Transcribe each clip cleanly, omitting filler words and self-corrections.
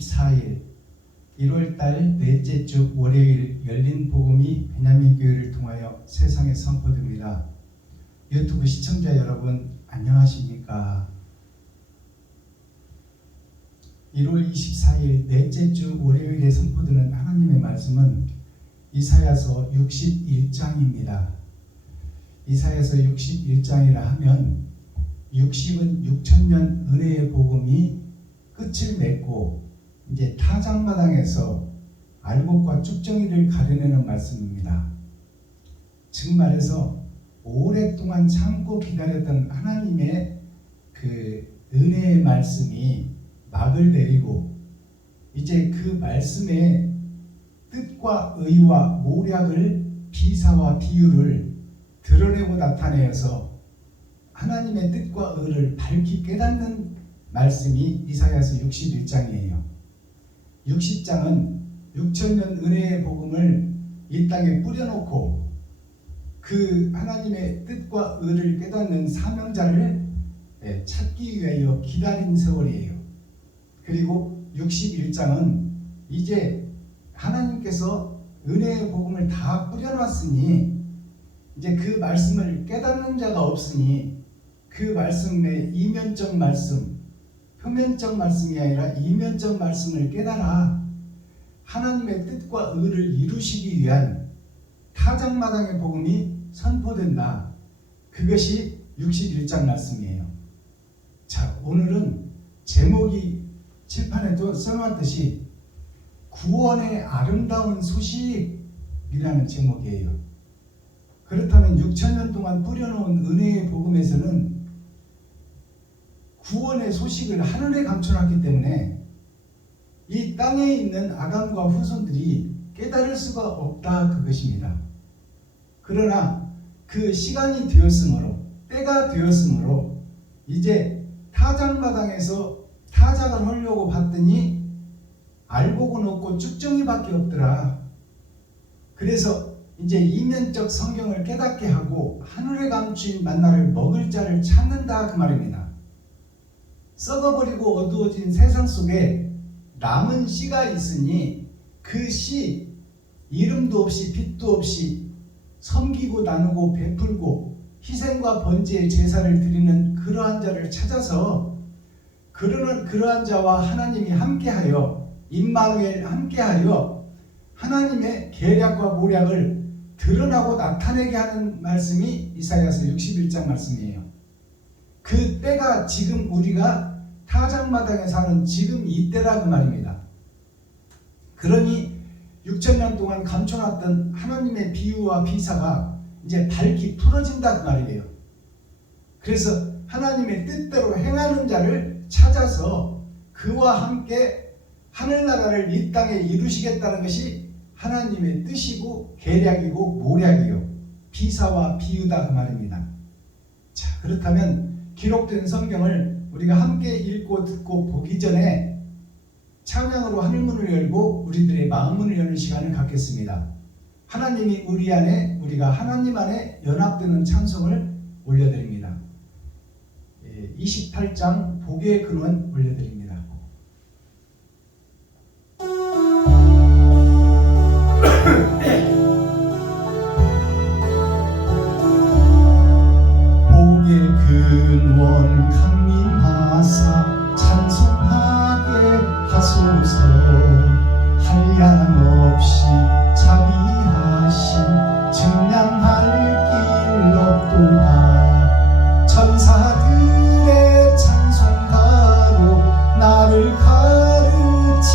24일 1월달 넷째 주 월요일 열린 복음이 베냐민 교회를 통하여 세상에 선포됩니다. 유튜브 시청자 여러분 안녕하십니까? 1월 24일 넷째 주 월요일에 선포되는 하나님의 말씀은 이사야서 61장입니다. 이사야서 61장이라 하면 60은 6천년 은혜의 복음이 끝을 맺고 이제 타작마당에서 알곡과 쭉정이를 가려내는 말씀입니다. 즉 말해서 오랫동안 참고 기다렸던 하나님의 그 은혜의 말씀이 막을 내리고 이제 그 말씀의 뜻과 의와 모략을 비사와 비유를 드러내고 나타내어서 하나님의 뜻과 의를 밝히 깨닫는 말씀이 이사야서 61장이에요. 60장은 6천년 은혜의 복음을 이 땅에 뿌려놓고 그 하나님의 뜻과 의를 깨닫는 사명자를 찾기 위하여 기다린 세월이에요. 그리고 61장은 이제 하나님께서 은혜의 복음을 다 뿌려놨으니 이제 그 말씀을 깨닫는 자가 없으니 그 말씀의 이면적 말씀, 표면적 말씀이 아니라 이면적 말씀을 깨달아 하나님의 뜻과 의를 이루시기 위한 타작마당의 복음이 선포된다. 그것이 61장 말씀이에요. 자, 오늘은 제목이 칠판에도 써놨듯이 구원의 아름다운 소식이라는 제목이에요. 그렇다면 6천년 동안 뿌려놓은 은혜의 복음에서는 구원의 소식을 하늘에 감춰놨기 때문에 이 땅에 있는 아담과 후손들이 깨달을 수가 없다 그것입니다. 그러나 그 시간이 되었으므로 때가 되었으므로 이제 타작마당에서 타작을 하려고 봤더니 알곡은 없고 쭉정이밖에 없더라. 그래서 이제 이면적 성경을 깨닫게 하고 하늘에 감추인 만나를 먹을 자를 찾는다 그 말입니다. 썩어버리고 어두워진 세상 속에 남은 씨가 있으니 그 씨 이름도 없이 빛도 없이 섬기고 나누고 베풀고 희생과 번제의 제사를 드리는 그러한 자를 찾아서 그러한 자와 하나님이 함께하여 임마누엘 함께하여 하나님의 계략과 모략을 드러나고 나타내게 하는 말씀이 이사야서 61장 말씀이에요. 그 때가 지금 우리가 타작마당에 사는 지금 이때라 그 말입니다. 그러니 6천년 동안 감춰놨던 하나님의 비유와 비사가 이제 밝히 풀어진다 그 말이에요. 그래서 하나님의 뜻대로 행하는 자를 찾아서 그와 함께 하늘나라를 이 땅에 이루시겠다는 것이 하나님의 뜻이고 계략이고 모략이요 비사와 비유다 그 말입니다. 자, 그렇다면 기록된 성경을 우리가 함께 읽고 듣고 보기 전에 찬양으로 하늘문을 열고 우리들의 마음문을 여는 시간을 갖겠습니다. 하나님이 우리 안에 우리가 하나님 안에 연합되는 찬송을 올려드립니다. 28장 복의 근원 올려드립니다. 복의 근원 강림하사 찬송하게 하소서. 한량없이 자비하심 증량할 길 없도다. 천사들의 찬송가로 나를 가르치소서.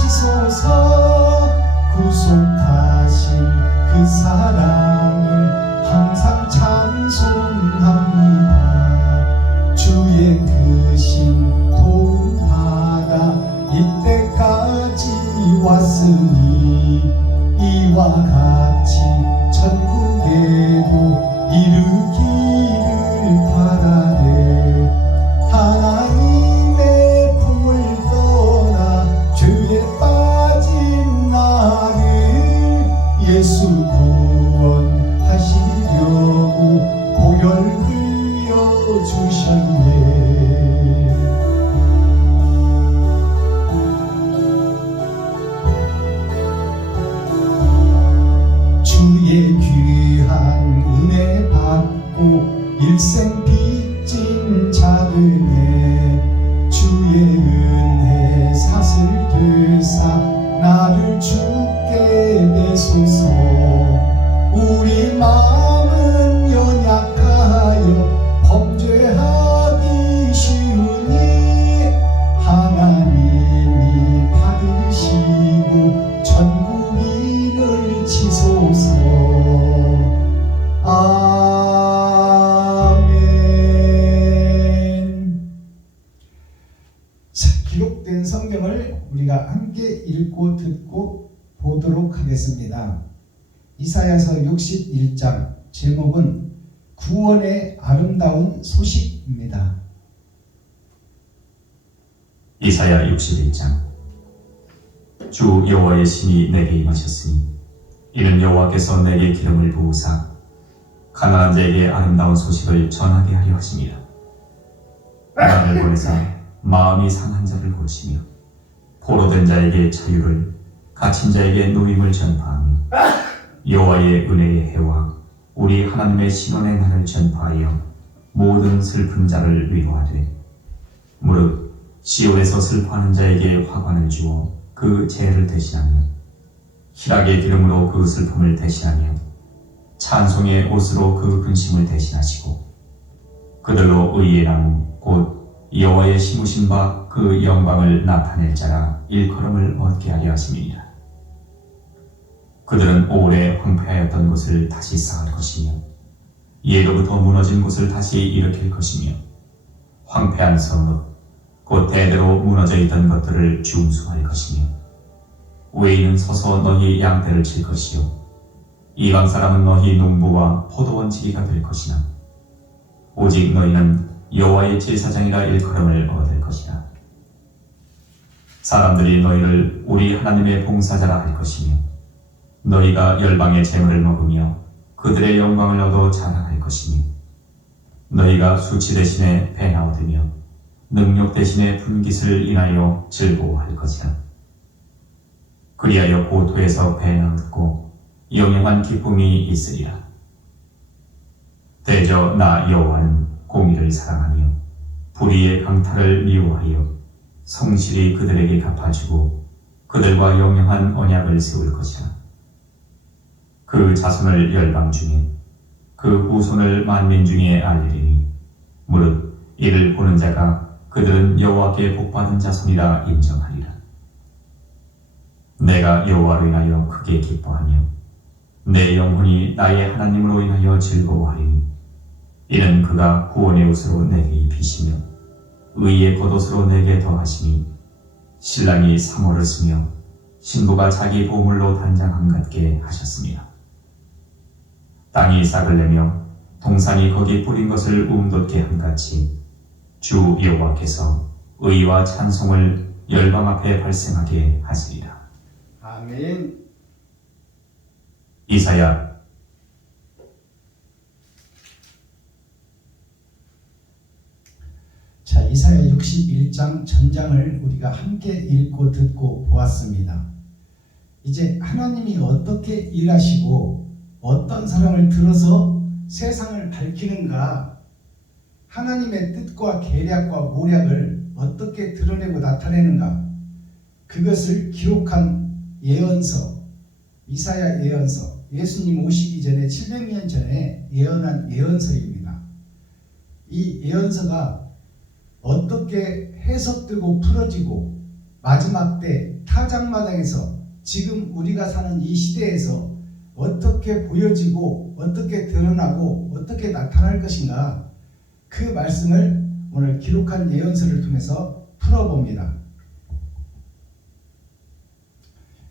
구속하신 그 사랑을 항상 찬송합니다. 주의 크신 도움받아 이때까지 왔으니 이와 같이 천국에도 이르기를 바라네. 하나님의 품을 떠나 죄에 빠진 나를 예수 구원하시려고 보혈 흘려 주셨네. 일생 빚진 자등의 주의 은혜 사슬 되사 나를 주께 배소서. 우리 마음은 연약하여 범죄하기 쉬우니 하나님이 받으시고 천국인을 치소서. 아멘. 자, 기록된 성경을 우리가 함께 읽고 듣고 보도록 하겠습니다. 이사야서 61장 제목은 구원의 아름다운 소식입니다. 이사야 61장. 주 여호와의 신이 내게 임하셨으니 이는 여호와께서 내게 기름을 부으사 가난한 자에게 아름다운 소식을 전하게 하려 하심이라. 나를 보내사 마음이 상한 자를 고치며 포로된 자에게 자유를, 갇힌 자에게 노임을 전파하며 여호와의 은혜의 해와 우리 하나님의 신원의 날을 전파하여 모든 슬픈 자를 위로하되 무릇 시온에서 슬퍼하는 자에게 화관을 주어 그 죄를 대신하며 희락의 기름으로 그 슬픔을 대신하며 찬송의 옷으로 그 근심을 대신하시고 그들로 의의 나무 곧 여호와의 심으신 바 그 영광을 나타낼 자라 일컬음을 얻게 하려 하심이니라. 그들은 오래 황폐하였던 곳을 다시 쌓을 것이며 예로부터 무너진 곳을 다시 일으킬 것이며 황폐한 성읍 곧 대대로 무너져 있던 것들을 중수할 것이며 외인은 서서 너희 양떼를 칠 것이요 이방 사람은 너희 농부와 포도원지기가 될 것이나 오직 너희는 여호와의 제사장이라 일컬음을 얻을 것이라. 사람들이 너희를 우리 하나님의 봉사자라 할 것이며 너희가 열방의 재물을 먹으며 그들의 영광을 얻어 자랑할 것이며 너희가 수치 대신에 배나 얻으며 능력 대신에 분깃을 인하여 즐거워할 것이라. 그리하여 고토에서 배나 얻고 영영한 기쁨이 있으리라. 대저 나 여호와는 공의를 사랑하며 불의의 강탈을 미워하여 성실히 그들에게 갚아주고 그들과 영영한 언약을 세울 것이라. 그 자손을 열방 중에 그 후손을 만민 중에 알리리니 무릇 이를 보는 자가 그들은 여호와께 복받은 자손이라 인정하리라. 내가 여호와로 인하여 크게 기뻐하며 내 영혼이 나의 하나님으로 인하여 즐거워하리니 이는 그가 구원의 옷으로 내게 입히시며 의의 겉옷으로 내게 더하시니 신랑이 사모를 쓰며 신부가 자기 보물로 단장함 같게 하셨습니다. 땅이 싹을 내며 동산이 거기 뿌린 것을 움돋게 함같이 주 여호와께서 의와 찬송을 열방 앞에 발생하게 하시리라. 아멘. 이사야 자, 이사야 61장 전장을 우리가 함께 읽고 듣고 보았습니다. 이제 하나님이 어떻게 일하시고 어떤 사람을 들어서 세상을 밝히는가, 하나님의 뜻과 계략과 모략을 어떻게 드러내고 나타내는가, 그것을 기록한 예언서, 이사야 예언서, 예수님 오시기 전에 700년 전에 예언한 예언서입니다. 이 예언서가 어떻게 해석되고 풀어지고 마지막 때 타작마당에서 지금 우리가 사는 이 시대에서 어떻게 보여지고 어떻게 드러나고 어떻게 나타날 것인가, 그 말씀을 오늘 기록한 예언서를 통해서 풀어봅니다.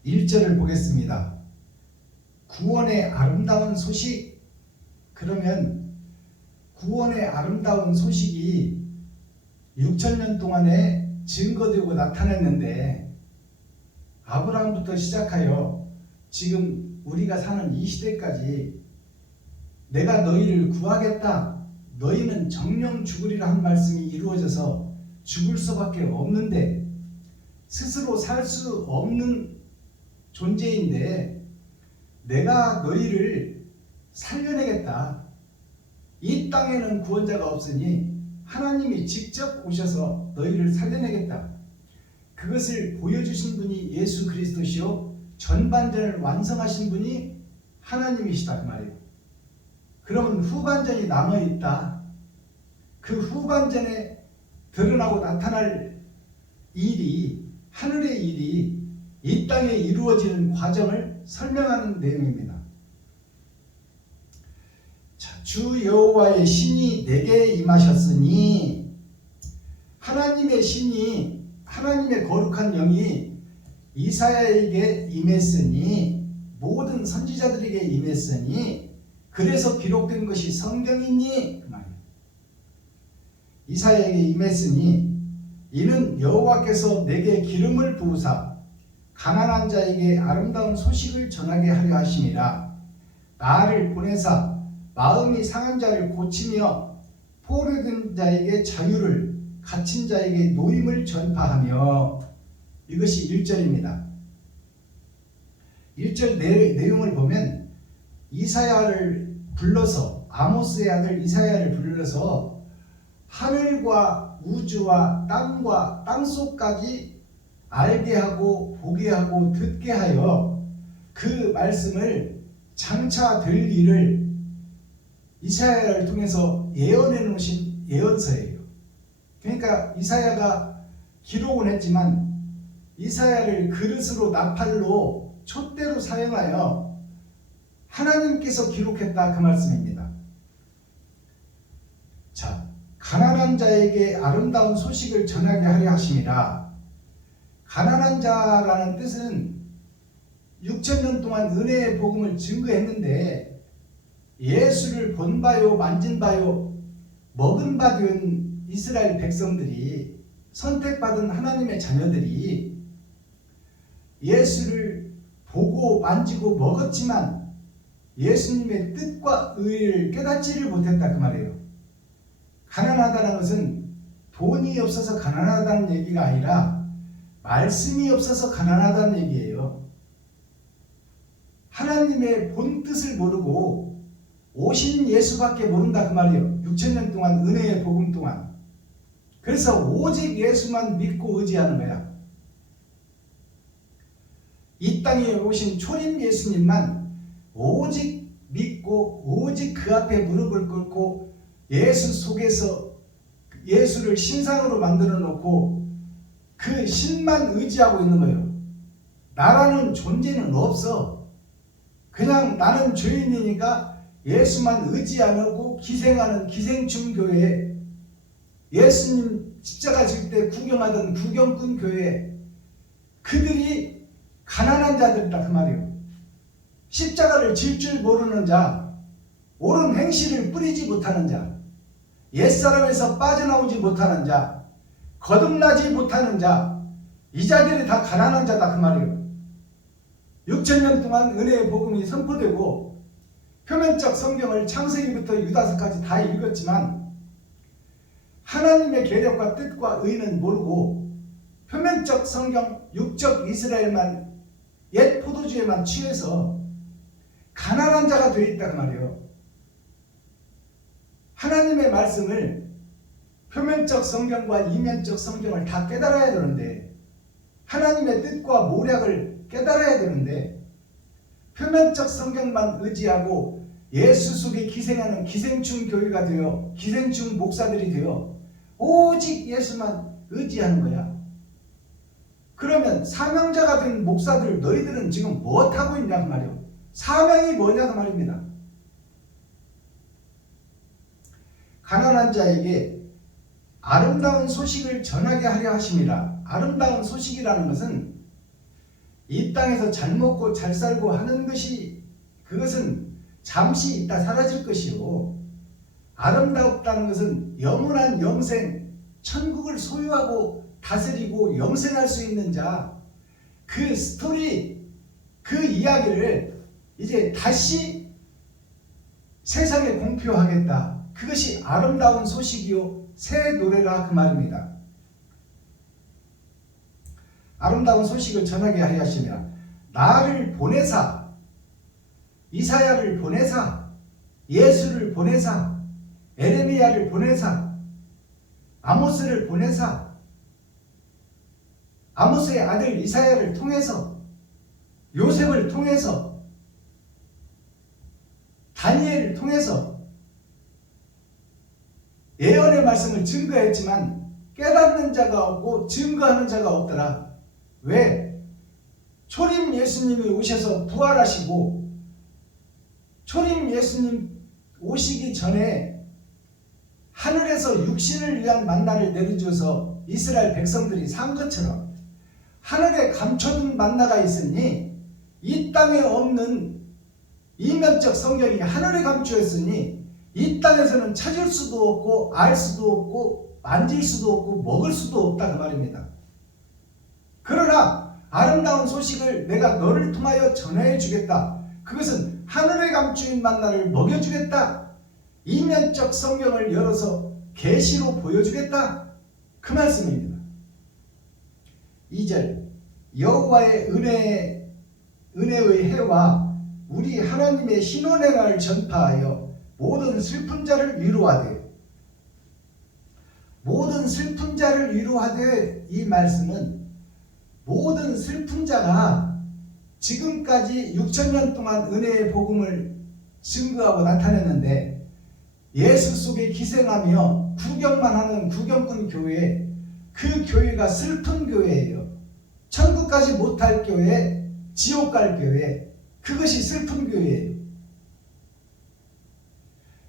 1절을 보겠습니다. 구원의 아름다운 소식. 그러면 구원의 아름다운 소식이 6,000년 동안에 증거되고 나타났는데 아브라함부터 시작하여 지금 우리가 사는 이 시대까지 내가 너희를 구하겠다, 너희는 정령 죽으리라 한 말씀이 이루어져서 죽을 수밖에 없는데, 스스로 살 수 없는 존재인데 내가 너희를 살려내겠다, 이 땅에는 구원자가 없으니 하나님이 직접 오셔서 너희를 살려내겠다. 그것을 보여주신 분이 예수 그리스도시요 전반전을 완성하신 분이 하나님이시다 그 말이에요. 그러면 후반전이 남아있다. 그 후반전에 드러나고 나타날 일이, 하늘의 일이 이 땅에 이루어지는 과정을 설명하는 내용입니다. 자, 주 여호와의 신이 내게 임하셨으니, 하나님의 신이, 하나님의 거룩한 영이 이사야에게 임했으니, 모든 선지자들에게 임했으니, 그래서 기록된 것이 성경이니 그 말이에요. 이사야에게 임했으니 이는 여호와께서 내게 기름을 부으사 가난한 자에게 아름다운 소식을 전하게 하려 하심이라. 나를 보내사 마음이 상한 자를 고치며 포로된 자에게 자유를, 갇힌 자에게 노임을 전파하며. 이것이 1절입니다. 1절 내용을 보면 이사야를 불러서, 아모스의 아들 이사야를 불러서 하늘과 우주와 땅과 땅속까지 알게 하고 보게 하고 듣게 하여 그 말씀을 장차 될 일을 이사야를 통해서 예언해 놓으신 예언서예요. 그러니까 이사야가 기록은 했지만 이사야를 그릇으로, 나팔로, 촛대로 사용하여 하나님께서 기록했다 그 말씀입니다. 자, 가난한 자에게 아름다운 소식을 전하게 하려 하심이라. 가난한 자라는 뜻은 6,000년 동안 은혜의 복음을 증거했는데 예수를 본 바요 만진 바요 먹은 바 된 이스라엘 백성들이, 선택받은 하나님의 자녀들이 예수를 보고 만지고 먹었지만 예수님의 뜻과 의를 깨닫지를 못했다 그 말이에요. 가난하다는 것은 돈이 없어서 가난하다는 얘기가 아니라 말씀이 없어서 가난하다는 얘기예요. 하나님의 본 뜻을 모르고 오신 예수밖에 모른다 그 말이에요. 6,000년 동안 은혜의 복음 동안. 그래서 오직 예수만 믿고 의지하는 거야. 이 땅에 오신 초림 예수님만 오직 믿고 오직 그 앞에 무릎을 꿇고 예수 속에서 예수를 신상으로 만들어 놓고 그 신만 의지하고 있는 거예요. 나라는 존재는 없어. 그냥 나는 죄인이니까 예수만 의지하고 기생하는 기생충 교회, 예수님 십자가 질 때 구경하던 구경꾼 교회, 그들이 가난한 자들이다 그 말이에요. 십자가를 질 줄 모르는 자, 옳은 행실을 뿌리지 못하는 자, 옛사람에서 빠져나오지 못하는 자, 거듭나지 못하는 자, 이 자들이 다 가난한 자다 그 말이에요. 6,000년 동안 은혜의 복음이 선포되고 표면적 성경을 창세기부터 유다서까지 다 읽었지만 하나님의 계략과 뜻과 의는 모르고 표면적 성경, 육적 이스라엘만, 옛 포도주에만 취해서 가난한 자가 되어 있다 그 말이에요. 하나님의 말씀을 표면적 성경과 이면적 성경을 다 깨달아야 되는데, 하나님의 뜻과 모략을 깨달아야 되는데 표면적 성경만 의지하고 예수 속에 기생하는 기생충 교회가 되어, 기생충 목사들이 되어 오직 예수만 의지하는 거야. 그러면 사명자가 된 목사들, 너희들은 지금 무엇하고 있냐 그 말이에요. 사명이 뭐냐 그 말입니다. 가난한 자에게 아름다운 소식을 전하게 하려 하심이라. 아름다운 소식이라는 것은 이 땅에서 잘 먹고 잘 살고 하는 것이, 그것은 잠시 있다 사라질 것이요, 아름답다는 것은 영원한 영생, 천국을 소유하고 다스리고 영생할 수 있는 자, 그 스토리, 그 이야기를 이제 다시 세상에 공표하겠다. 그것이 아름다운 소식이요 새 노래라 그 말입니다. 아름다운 소식을 전하게 하려 하시며 나를 보내사, 이사야를 보내사, 예수를 보내사 에레미야를 보내사, 아모스를 보내사, 아모스의 아들 이사야를 통해서, 요셉을 통해서, 다니엘을 통해서 예언의 말씀을 증거했지만 깨닫는 자가 없고 증거하는 자가 없더라. 왜? 초림 예수님이 오셔서 부활하시고 초림 예수님 오시기 전에 하늘에서 육신을 위한 만나를 내려줘서 이스라엘 백성들이 산 것처럼 하늘에 감춰둔 만나가 있으니 이 땅에 없는 이면적 성경이 하늘에 감추었으니 이 땅에서는 찾을 수도 없고 알 수도 없고 만질 수도 없고 먹을 수도 없다 그 말입니다. 그러나 아름다운 소식을 내가 너를 통하여 전해 주겠다. 그것은 하늘에 감추인 만나를 먹여주겠다. 이면적 성경을 열어서 계시로 보여주겠다. 그 말씀입니다. 2절 여호와의 은혜의 해와 우리 하나님의 신원행을 전파하여 모든 슬픈 자를 위로하되, 모든 슬픈 자를 위로하되, 이 말씀은 모든 슬픈 자가 지금까지 6,000년 동안 은혜의 복음을 증거하고 나타냈는데 예수 속에 기생하며 구경만 하는 구경꾼 교회, 그 교회가 슬픈 교회예요. 천국까지 못할 교회, 지옥 갈 교회, 그것이 슬픈 교회예요.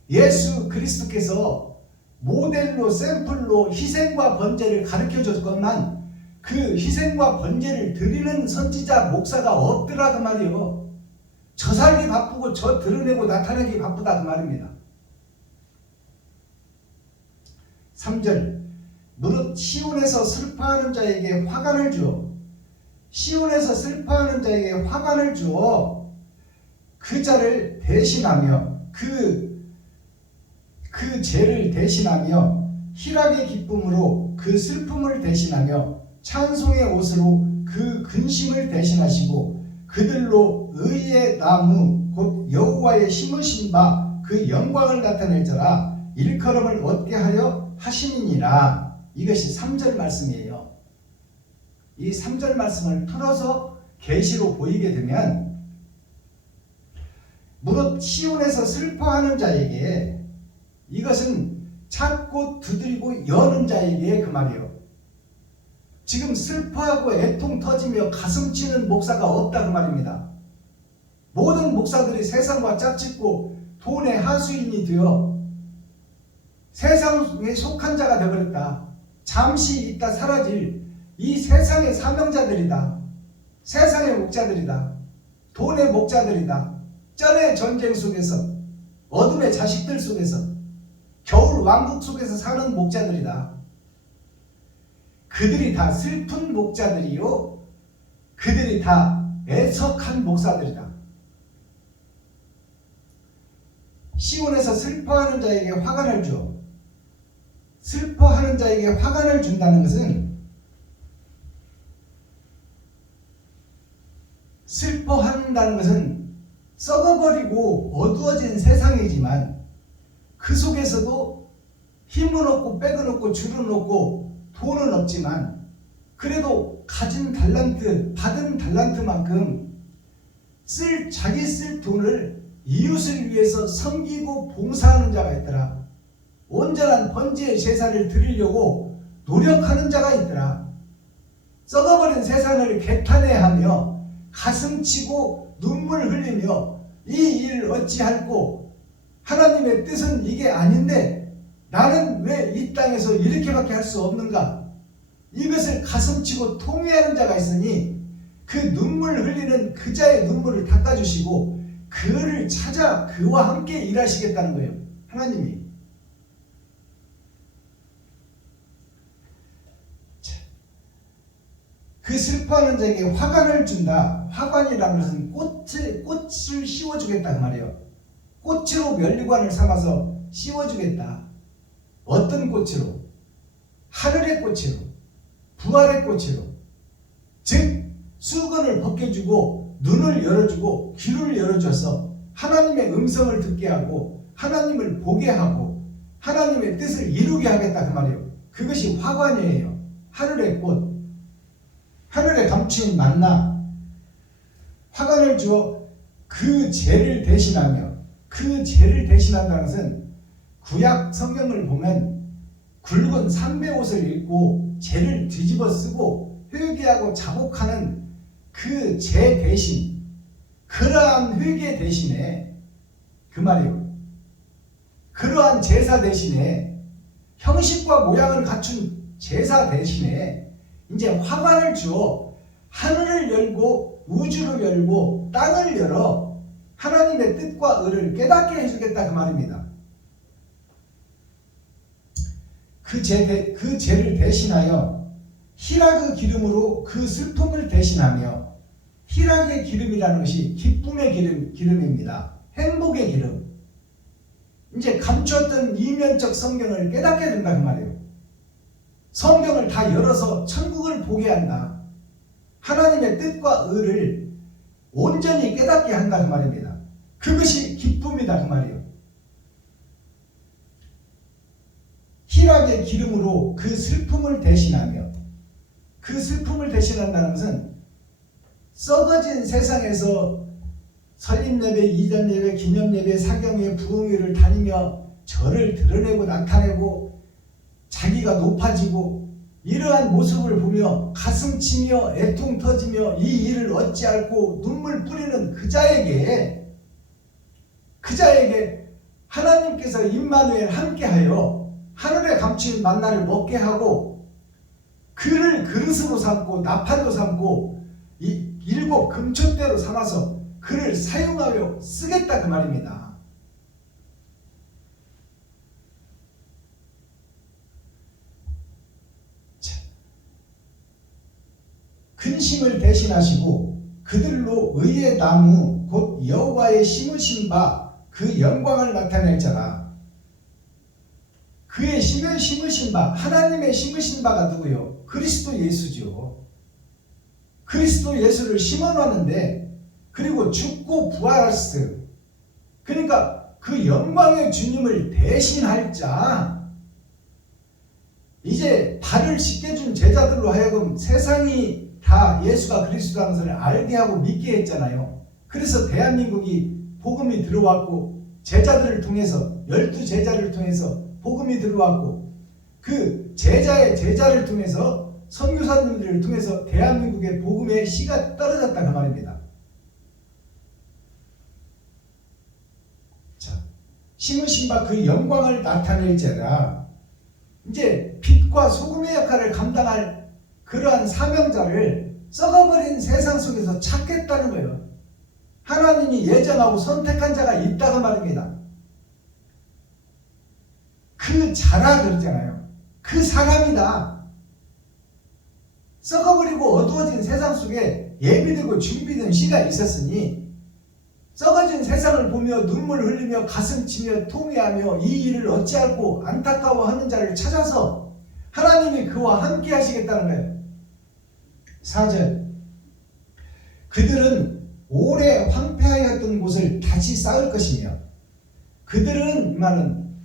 예수 그리스도께서 모델로 샘플로 희생과 번제를 가르쳐 줬건만 그 희생과 번제를 드리는 선지자 목사가 없더라 그 말이요. 저 살기 바쁘고 저 드러내고 나타내기 바쁘다 그 말입니다. 3절 무릇 시온에서 슬퍼하는 자에게 화관을 주어, 시온에서 슬퍼하는 자에게 화관을 주어 그 자를 대신하며 그 죄를 대신하며 희락의 기쁨으로 그 슬픔을 대신하며 찬송의 옷으로 그 근심을 대신하시고 그들로 의의 나무 곧 여호와의 심으신 바 그 영광을 나타낼 자라 일컬음을 얻게 하여 하시니라. 이것이 3절 말씀이에요. 이 3절 말씀을 풀어서 계시로 보이게 되면 무릇 시온에서 슬퍼하는 자에게, 이것은 찾고 두드리고 여는 자에게 그 말이에요. 지금 슬퍼하고 애통 터지며 가슴 치는 목사가 없다 그 말입니다. 모든 목사들이 세상과 짝짓고 돈의 하수인이 되어 세상에 속한 자가 되어버렸다. 잠시 있다 사라질 이 세상의 사명자들이다. 세상의 목자들이다. 돈의 목자들이다. 쩔의 전쟁 속에서, 어둠의 자식들 속에서, 겨울 왕국 속에서 사는 목자들이다. 그들이 다 슬픈 목자들이요, 그들이 다 애석한 목사들이다. 시온에서 슬퍼하는 자에게 화관을 주어, 슬퍼하는 자에게 화관을 준다는 것은, 슬퍼한다는 것은 썩어버리고 어두워진 세상이지만 그 속에서도 힘은 없고 백은 없고 줄은 없고 돈은 없지만 그래도 가진 달란트, 받은 달란트만큼 자기 쓸 돈을 이웃을 위해서 섬기고 봉사하는 자가 있더라. 온전한 번제의 제사를 드리려고 노력하는 자가 있더라. 썩어버린 세상을 개탄해하며 가슴치고 눈물 흘리며 이 일을 어찌할꼬, 하나님의 뜻은 이게 아닌데 나는 왜 이 땅에서 이렇게밖에 할 수 없는가, 이것을 가슴치고 통회하는 자가 있으니 그 눈물 흘리는 그 자의 눈물을 닦아주시고 그를 찾아 그와 함께 일하시겠다는 거예요. 하나님이. 그 슬퍼하는 자에게 화관을 준다. 화관이라는 것은 꽃을 씌워주겠다 그 말이에요. 꽃으로 면류관을 삼아서 씌워주겠다. 어떤 꽃으로? 하늘의 꽃으로, 부활의 꽃으로. 즉 수건을 벗겨주고 눈을 열어주고 귀를 열어줘서 하나님의 음성을 듣게 하고 하나님을 보게 하고 하나님의 뜻을 이루게 하겠다 그 말이에요. 그것이 화관이에요. 하늘의 꽃, 하늘에 감추인 만나, 화관을 주어 그 죄를 대신하며, 그 죄를 대신한다는 것은 구약 성경을 보면 굵은 삼배 옷을 입고 죄를 뒤집어 쓰고 회개하고 자복하는 그 죄 대신, 그러한 회개 대신에 그 말이에요. 그러한 제사 대신에, 형식과 모양을 갖춘 제사 대신에 이제 화관을 주어 하늘을 열고 우주를 열고 땅을 열어 하나님의 뜻과 의를 깨닫게 해주겠다 그 말입니다. 그 죄를 대신하여 희락의 기름으로 그 슬픔을 대신하며, 희락의 기름이라는 것이 기쁨의 기름입니다. 행복의 기름. 이제 감추었던 이면적 성경을 깨닫게 된다 그 말이에요. 성경을 다 열어서 천국을 보게 한다. 하나님의 뜻과 의를 온전히 깨닫게 한다 그 말입니다. 그것이 기쁨이다 그 말이에요. 희락의 기름으로 그 슬픔을 대신하며, 그 슬픔을 대신한다는 것은 썩어진 세상에서 설립예배, 이전예배, 기념예배, 사경예, 부흥회를 다니며 저를 드러내고 나타내고 자기가 높아지고 이러한 모습을 보며 가슴 치며 애통 터지며 이 일을 어찌할꼬 눈물 뿌리는 그 자에게 하나님께서 임마누엘 함께하여 하늘에 감추인 만나를 먹게 하고 그를 그릇으로 삼고 나팔로 삼고 이 일곱 금촛대로 삼아서 그를 사용하여 쓰겠다 그 말입니다. 자, 근심을 대신하시고 그들로 의의 나무 곧 여호와의 심으신 바 그 영광을 나타낼 자라. 그의 심으신 바, 하나님의 심으신 바가 누구요? 그리스도 예수죠. 그리스도 예수를 심어놨는데, 그리고 죽고 부활했어요. 그러니까 그 영광의 주님을 대신할 자, 이제 발을 씻겨준 제자들로 하여금 세상이 다 예수가 그리스도라는 것을 알게 하고 믿게 했잖아요. 그래서 대한민국이 복음이 들어왔고, 제자들을 통해서, 12제자를 통해서 복음이 들어왔고, 그 제자를 통해서, 선교사님들을 통해서 대한민국의 복음의 씨가 떨어졌다 그 말입니다. 자, 심으신 바 그 영광을 나타낼 자라. 이제 빛과 소금의 역할을 감당할 그러한 사명자를 썩어버린 세상 속에서 찾겠다는 거예요. 하나님이 예정하고 선택한 자가 있다고 말입니다. 그 자라 그러잖아요. 그 사람이다. 썩어버리고 어두워진 세상 속에 예비되고 준비된 시가 있었으니 썩어진 세상을 보며 눈물 흘리며 가슴 치며 통회하며 이 일을 어찌할꼬 안타까워하는 자를 찾아서 하나님이 그와 함께 하시겠다는 거예요. 4절, 그들은 오래 황폐하였던 곳을 다시 쌓을 것이며, 그들은 말은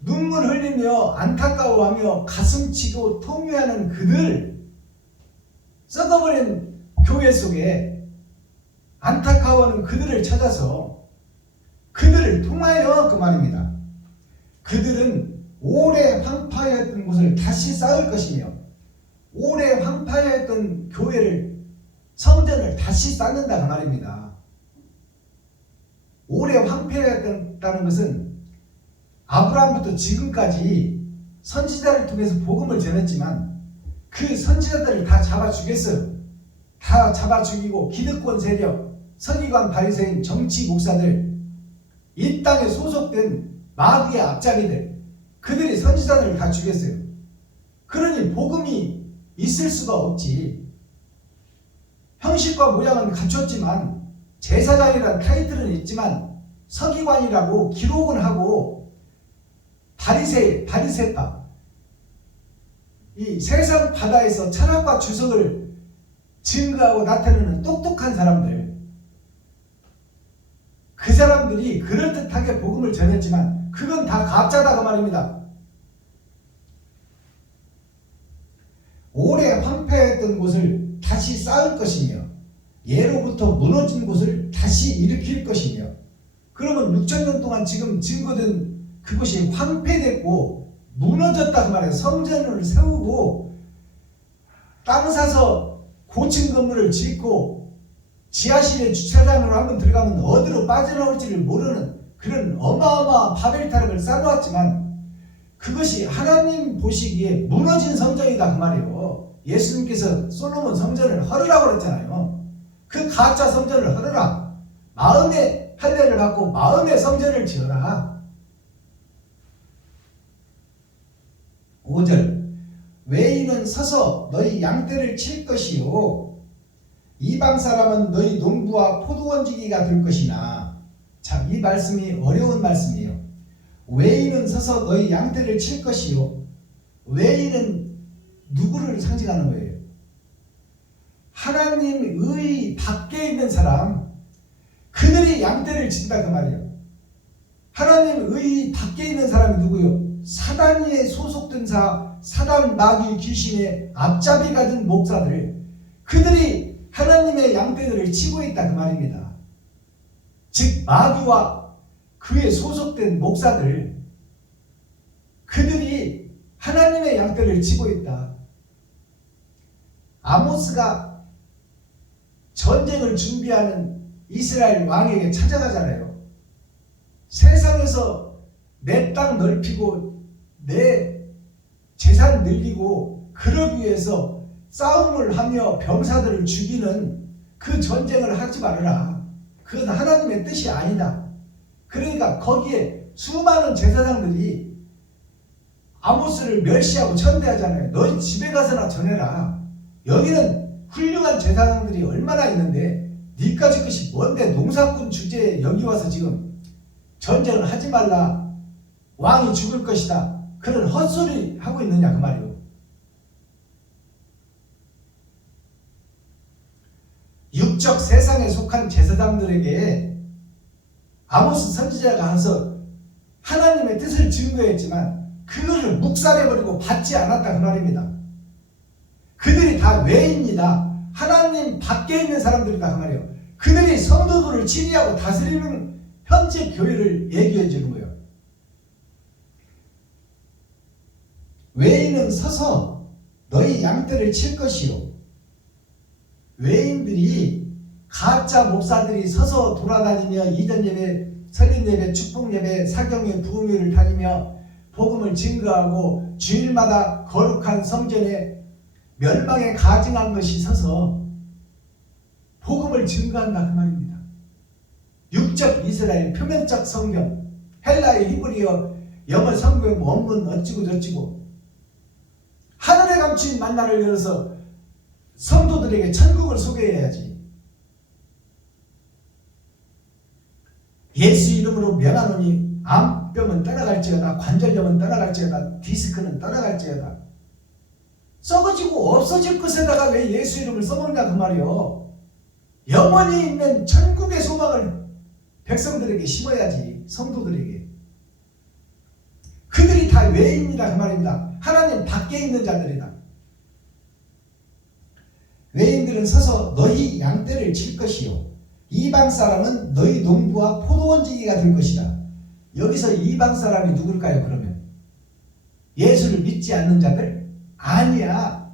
눈물 흘리며 안타까워하며 가슴 치고 통회하는 그들, 썩어버린 교회 속에 안타까워하는 그들을 찾아서 그들을 통하여 그 말입니다. 그들은 오래 황폐하였던 곳을 다시 쌓을 것이며, 오래 황폐하였던 교회를, 성전을 다시 쌓는다 그 말입니다. 오래 황폐하였다는 것은 아브라함부터 지금까지 선지자를 통해서 복음을 전했지만 그 선지자들을 다 잡아 죽였어요. 다 잡아 죽이고 기득권 세력, 서기관, 바리새인, 정치 목사들, 이 땅에 소속된 마귀의 앞잡이들, 그들이 선지자들을 다 죽였어요. 그러니 복음이 있을 수가 없지. 형식과 모양은 갖췄지만, 제사장이라는 타이틀은 있지만 서기관이라고 기록은 하고 바리새파, 이 세상 바다에서 철학과 주석을 증거하고 나타내는 똑똑한 사람들, 그 사람들이 그럴듯하게 복음을 전했지만 그건 다 가짜다 그 말입니다. 오래 황폐했던 곳을 다시 쌓을 것이며 예로부터 무너진 곳을 다시 일으킬 것이며, 그러면 6,000년 동안 지금 증거된 그곳이 황폐됐고 무너졌다 그 말이에요. 성전을 세우고 땅 사서 고층 건물을 짓고 지하실에 주차장으로 한번 들어가면 어디로 빠져나올지를 모르는 그런 어마어마한 바벨탑을 쌓아놓았지만 그것이 하나님 보시기에 무너진 성전이다 그 말이에요. 예수님께서 솔로몬 성전을 헐으라고 그랬잖아요. 그 가짜 성전을 헐으라. 마음의 할례를 받고 마음의 성전을 지어라. 5절 외인은 서서 너희 양떼를 칠 것이요 이방 사람은 너희 농부와 포도원지기가 될 것이나. 자, 이 말씀이 어려운 말씀이에요. 외인은 서서 너희 양떼를 칠 것이요. 외인은 누구를 상징하는 거예요? 하나님 의 밖에 있는 사람, 그들이 양떼를 친다 그 말이에요. 하나님 의 밖에 있는 사람이 누구요? 사단에 소속된 사단 마귀 귀신의 앞잡이가 된 목사들, 그들이 하나님의 양떼들을 치고 있다 그 말입니다. 즉 마귀와 그에 소속된 목사들, 그들이 하나님의 양떼를 치고 있다. 아모스가 전쟁을 준비하는 이스라엘 왕에게 찾아가잖아요. 세상에서 내 땅 넓히고 내 재산 늘리고 그러기 위해서 싸움을 하며 병사들을 죽이는 그 전쟁을 하지 말아라. 그건 하나님의 뜻이 아니다. 그러니까 거기에 수많은 제사장들이 아모스를 멸시하고 천대하잖아요. 너희 집에 가서나 전해라. 여기는 훌륭한 제사장들이 얼마나 있는데 니까지 것이 뭔데 농사꾼 주제에 여기 와서 지금 전쟁을 하지 말라. 왕이 죽을 것이다. 그런 헛소리 하고 있느냐 그 말이에요. 육적 세상에 속한 제사장들에게 아모스 선지자가 가서 하나님의 뜻을 증거했지만 그것을 묵살해버리고 받지 않았다 그 말입니다. 그들이 다 외인이다. 하나님 밖에 있는 사람들이다 그 말이에요. 그들이 성도들을 지휘하고 다스리는 현재 교회를 얘기해 주는 거예요. 외인은 서서 너희 양떼를 칠 것이요. 외인들이 가짜 목사들이 서서 돌아다니며 이전 예배, 설립 예배, 축복 예배, 사경회, 부흥회를 다니며 복음을 증거하고 주일마다 거룩한 성전에 멸망에 가증한 것이 서서 복음을 증거한다 그 말입니다. 육적 이스라엘, 표면적 성경, 헬라의 히브리어, 영어 성경 원문 어찌고 저찌고 하늘에 감추인 만나를 열어서 성도들에게 천국을 소개해야지. 예수 이름으로 명하노니 암병은 떠나갈지어다, 관절염은 떠나갈지어다, 디스크는 떠나갈지어다. 썩어지고 없어질 것에다가 왜 예수 이름을 써먹냐 그 말이요. 영원히 있는 천국의 소망을 백성들에게 심어야지. 성도들에게. 그들이 다 외인이다 그 말입니다. 하나님 밖에 있는 자들이다. 외인들은 서서 너희 양떼를 칠 것이요 이방 사람은 너희 농부와 포도원지기가 될 것이다. 여기서 이방 사람이 누굴까요 그러면? 예수를 믿지 않는 자들? 아니야.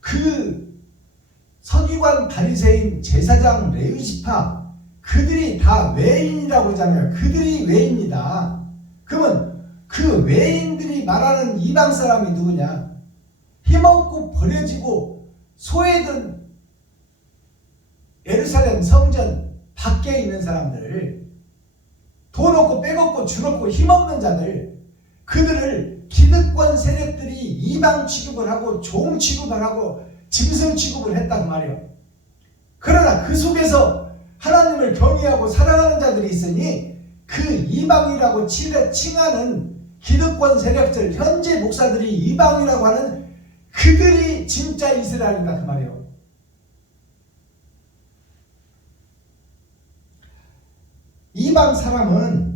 그 서기관, 바리새인, 제사장, 레위지파 그들이 다 외인이라고 그러잖아요. 그들이 외인이다. 그러면 그 외인들이 말하는 이방 사람이 누구냐? 힘없고 버려지고 소외된 예루살렘 성전 밖에 있는 사람들, 돈 없고 빼먹고 줄없고 힘없는 자들, 그들을 기득권 세력들이 이방 취급을 하고 종 취급을 하고 짐승 취급을 했단 말이에요. 그러나 그 속에서 하나님을 경외하고 사랑하는 자들이 있으니 그 이방이라고 칭하는 기득권 세력들, 현재 목사들이 이방이라고 하는 그들이 진짜 이스라엘이다 그 말이에요. 이방 사람은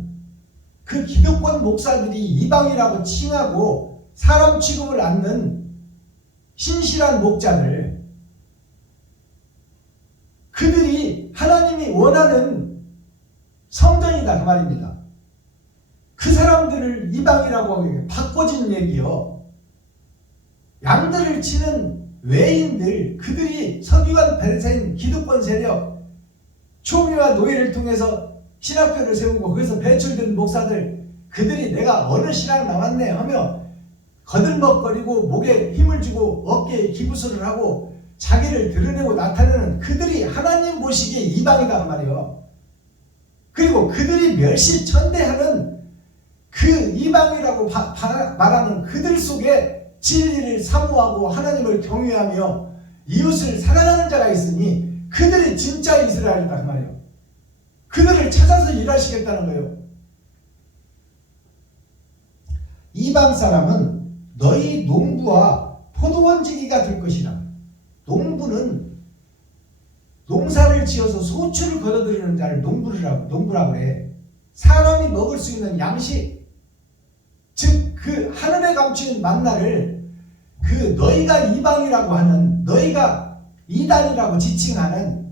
그 기득권 목사들이 이방이라고 칭하고 사람 취급을 않는 신실한 목자들, 그들이 하나님이 원하는 성전이다 그 말입니다. 그 사람들을 이방이라고 하게 바꿔진 얘기요. 양들을 치는 외인들, 그들이 서기관, 바리새인, 기득권 세력, 총회와 노예를 통해서 신학교를 세우고 거기서 배출된 목사들, 그들이 내가 어느 신학 나왔네 하며 거들먹거리고 목에 힘을 주고 어깨에 기부술을 하고 자기를 드러내고 나타내는 그들이 하나님 보시기에 이방이다 그 말이요. 그리고 그들이 멸시천대하는 그 이방이라고 말하는 그들 속에 진리를 사모하고 하나님을 경외하며 이웃을 사랑하는 자가 있으니 그들이 진짜 이스라엘이다 그 말이에요. 그들을 찾아서 일하시겠다는 거예요. 이방 사람은 너희 농부와 포도원지기가 될 것이라. 농부는 농사를 지어서 소출을 거둬들이는 자를 농부라고 해. 사람이 먹을 수 있는 양식, 즉 그 하늘에 감추인 만나를 그 너희가 이방이라고 하는, 너희가 이단이라고 지칭하는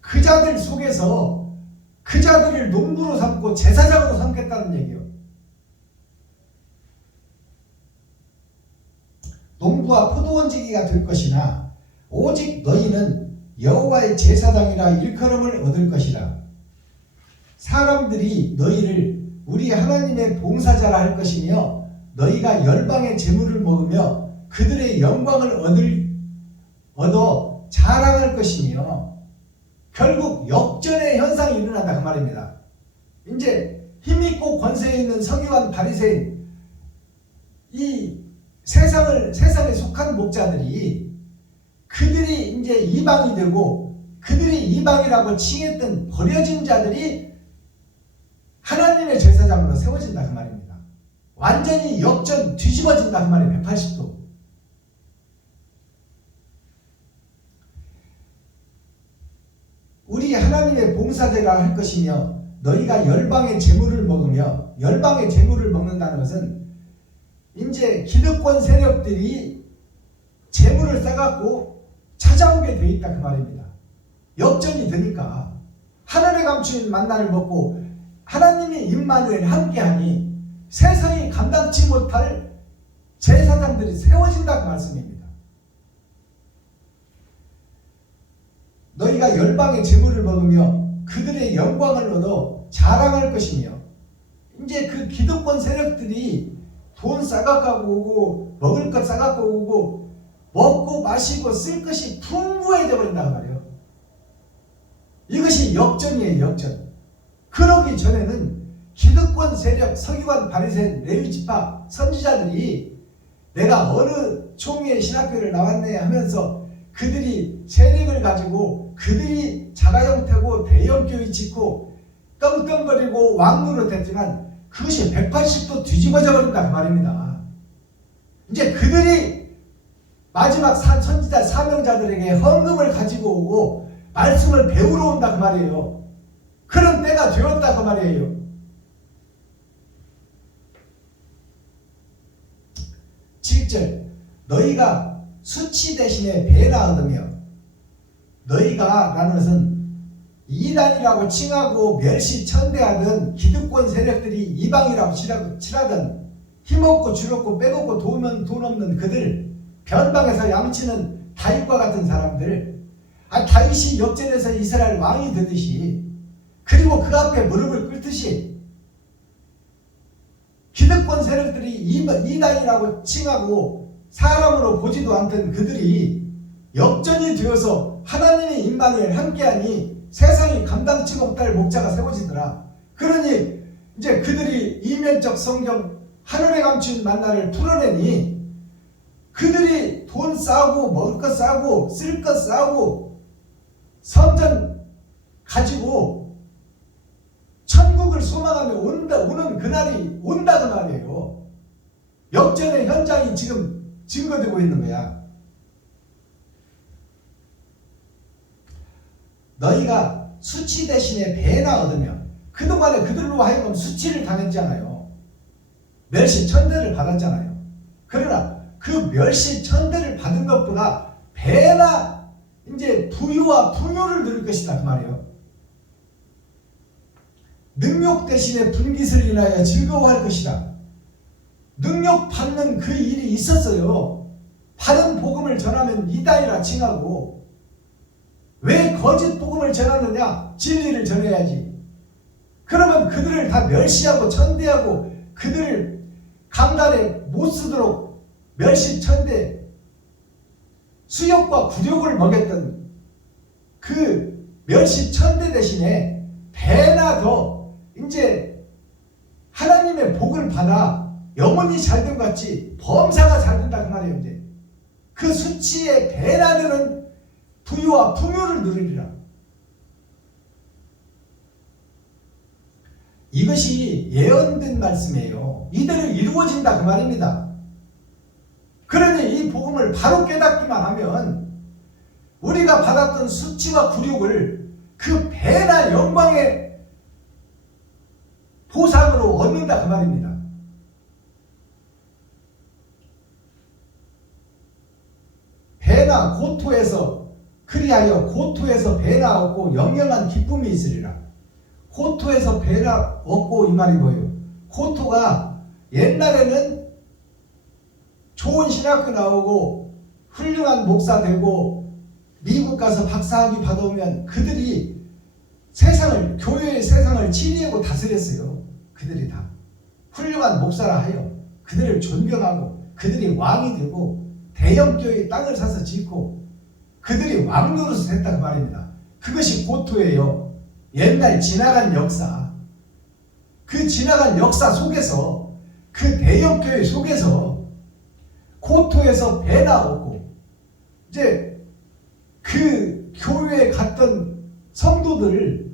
그 자들 속에서 그 자들을 농부로 삼고 제사장으로 삼겠다는 얘기예요. 농부와 포도원지기가 될 것이나 오직 너희는 여호와의 제사장이라 일컬음을 얻을 것이라. 사람들이 너희를 우리 하나님의 봉사자라 할 것이며 너희가 열방의 재물을 먹으며 그들의 영광을 얻어 자랑할 것이며 결국 역전의 현상이 일어난다 그 말입니다. 이제 힘있고 권세 있는 서기관 바리새인, 이 세상에 속한 목자들이 그들이 이제 이방이 되고 그들이 이방이라고 칭했던 버려진 자들이 하나님의 제사장으로 세워진다 그 말입니다. 완전히 역전 뒤집어진다 그 말이에요. 180도. 우리 하나님의 봉사자가 할 것이며 너희가 열방의 재물을 먹으며, 열방의 재물을 먹는다는 것은 이제 기득권 세력들이 재물을 싸갖고 찾아오게 돼 있다 그 말입니다. 역전이 되니까 하늘에 감추인 만나를 먹고 하나님이 임마누엘 함께하니 세상이 감당치 못할 제사장들이 세워진다 그 말씀입니다. 너희가 열방의 재물을 먹으며 그들의 영광을 얻어 자랑할 것이며, 이제 그 기득권 세력들이 돈 싸갖고 오고 먹을 것 싸갖고 오고 먹고 마시고 쓸 것이 풍부해져 버린단 말이에요. 이것이 역전이에요. 역전. 그러기 전에는 기득권 세력, 서기관, 바리새인, 레위지파, 선지자들이 내가 어느 총회의 신학교를 나왔네 하면서 그들이 세력을 가지고 그들이 자가형태고 대형교회 짓고 떵떵거리고 왕노릇 했지만 그것이 180도 뒤집어져 버린다 그 말입니다. 이제 그들이 마지막 선지자 사명자들에게 헌금을 가지고 오고 말씀을 배우러 온다 그 말이에요. 그런 때가 되었다 그 말이에요. 너희가 수치 대신에 배나 얻으며, 너희가 라는 것은 이단이라고 칭하고 멸시천대하던 기득권 세력들이 이방이라고 칠하던 힘없고 줄없고 빼먹고 돈 없는 그들, 변방에서 양치는 다윗과 같은 사람들, 다윗이 역전해서 이스라엘 왕이 되듯이, 그리고 그 앞에 무릎을 꿇듯이 기득권 세력들이 이단이라고 칭하고 사람으로 보지도 않던 그들이 역전이 되어서 하나님의 임마누엘 함께하니 세상이 감당치 못할 목자가 세워지더라. 그러니 이제 그들이 이면적 성경 하늘에 감춘 만나를 풀어내니 그들이 돈 싸고 먹을 것 싸고 쓸 것 싸고 성전 가지고 천국을 소망하며 오는 그날이 온다는 말이에요. 역전의 현장이 지금 증거되고 있는 거야. 너희가 수치 대신에 배나 얻으며, 그동안에 그들로 하여금 수치를 당했잖아요. 멸시천대를 받았잖아요. 그러나 그 멸시천대를 받은 것보다 배나 이제 부유와 풍요를 누릴 것이다 그 말이에요. 능력 대신에 분깃을 인하여 즐거워할 것이다. 능력 받는 그 일이 있었어요. 바른 복음을 전하면 이단이라 칭하고, 왜 거짓 복음을 전하느냐? 진리를 전해야지. 그러면 그들을 다 멸시하고 천대하고 그들을 강단에 못 쓰도록 멸시천대 수욕과 굴욕을 먹였던 그 멸시천대 대신에 배나 더 이제 하나님의 복을 받아 영혼이 잘된 것 같이 범사가 잘된다 그 말이에요. 이제 그 수치에 배나 되는 부유와 풍요를 누리리라. 이것이 예언된 말씀이에요. 이대로 이루어진다 그 말입니다. 그러니 이 복음을 바로 깨닫기만 하면 우리가 받았던 수치와 굴욕을 그 배나 영광의 보상으로 얻는다 그 말입니다. 배나 고토에서, 그리하여 고토에서 배나 얻고 영영한 기쁨이 있으리라. 고토에서 배나 얻고 이 말이 뭐예요? 고토가 옛날에는 좋은 신학교 나오고 훌륭한 목사 되고 미국 가서 박사학위 받아오면 그들이 세상을, 교회의 세상을 치리하고 다스렸어요. 그들이 다 훌륭한 목사라 하여 그들을 존경하고 그들이 왕이 되고 대형 교회의 땅을 사서 짓고 그들이 왕 노릇을 했다 그 말입니다. 그것이 고토예요. 옛날 지나간 역사, 그 지나간 역사 속에서, 그 대형 교회 속에서 고토에서 배나 오고, 이제 그 교회에 갔던 성도들을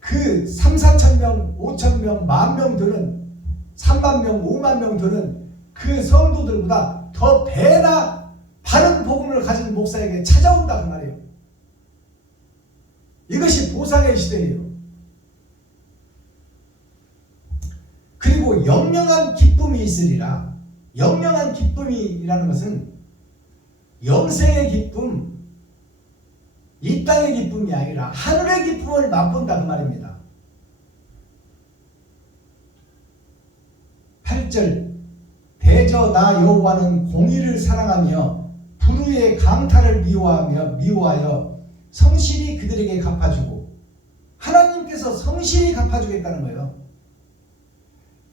그 3, 4천 명, 5천 명, 10,000명 드는, 3만 명, 5만 명 드는 그 성도들보다 더 배나 바른 복음을 가진 목사에게 찾아온다는 말이에요. 이것이 보상의 시대예요. 그리고 영영한 기쁨이 있으리라. 영영한 기쁨이라는 것은 영생의 기쁨, 이 땅의 기쁨이 아니라 하늘의 기쁨을 맛본다 그 말입니다. 8절 대저 나 여호와는 공의를 사랑하며 불의의 강탈을 미워하여 성실히 그들에게 갚아주고, 하나님께서 성실히 갚아주겠다는 거예요.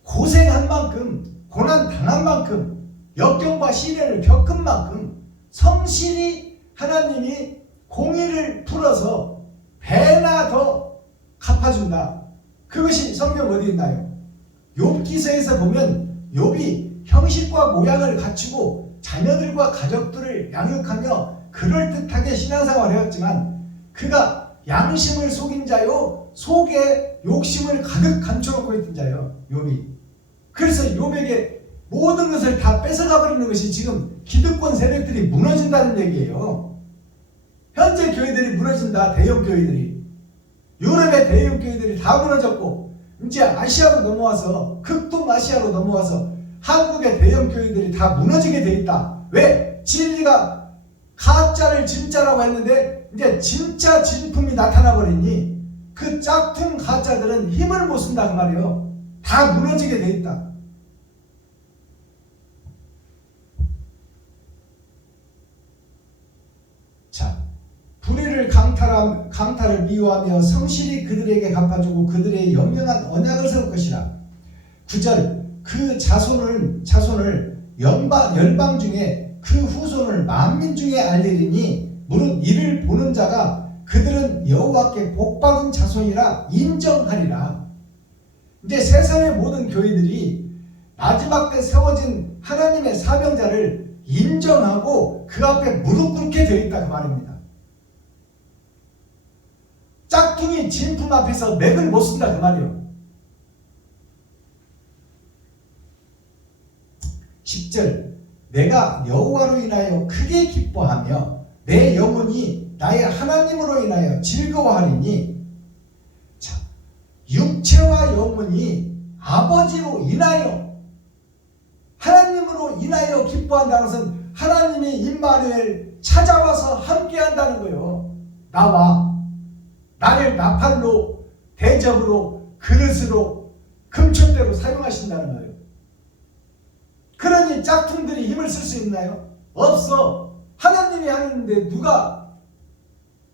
고생한 만큼, 고난 당한 만큼, 역경과 시련을 겪은 만큼 성실히 하나님이 공의를 풀어서 배나 더 갚아준다. 그것이 성경 어디 있나요? 욥기서에서 보면 욥이 형식과 모양을 갖추고 자녀들과 가족들을 양육하며 그럴듯하게 신앙생활을 해왔지만 그가 양심을 속인 자요 속에 욕심을 가득 감춰놓고 있던 자예요. 욥이. 그래서 욥에게 모든 것을 다 뺏어가버리는 것이 지금 기득권 세력들이 무너진다는 얘기예요. 현재 교회들이 무너진다. 대형 교회들이, 유럽의 대형 교회들이 다 무너졌고 이제 아시아로 넘어와서, 극동 아시아로 넘어와서 한국의 대형 교회들이 다 무너지게 돼 있다. 왜? 진리가 가짜를 진짜라고 했는데 이제 진짜 진품이 나타나 버리니 그 짝퉁 가짜들은 힘을 못 쓴다 그 말이에요. 다 무너지게 돼 있다. 자, 불의를 강탈을 미워하며 성실히 그들에게 갚아주고 그들의 영영한 언약을 세울 것이라. 9절 그 자손을 열방 중에 그 후손을 만민 중에 알리리니 무릇 이를 보는 자가 그들은 여호와께 복받은 자손이라 인정하리라. 이제 세상의 모든 교회들이 마지막 때 세워진 하나님의 사명자를 인정하고 그 앞에 무릎 꿇게 되어 있다 그 말입니다. 짝퉁이 진품 앞에서 맥을 못 쓴다 그 말이에요. 10절 내가 여호와로 인하여 크게 기뻐하며 내 영혼이 나의 하나님으로 인하여 즐거워하리니. 자, 육체와 영혼이 아버지로 인하여 인하여 기뻐한다는 것은 하나님이 임마누엘 찾아와서 함께한다는 거예요. 나를 나팔로, 대접으로, 그릇으로, 금촛대로 사용하신다는 거예요. 그러니 짝퉁들이 힘을 쓸 수 있나요? 없어. 하나님이 하는데 누가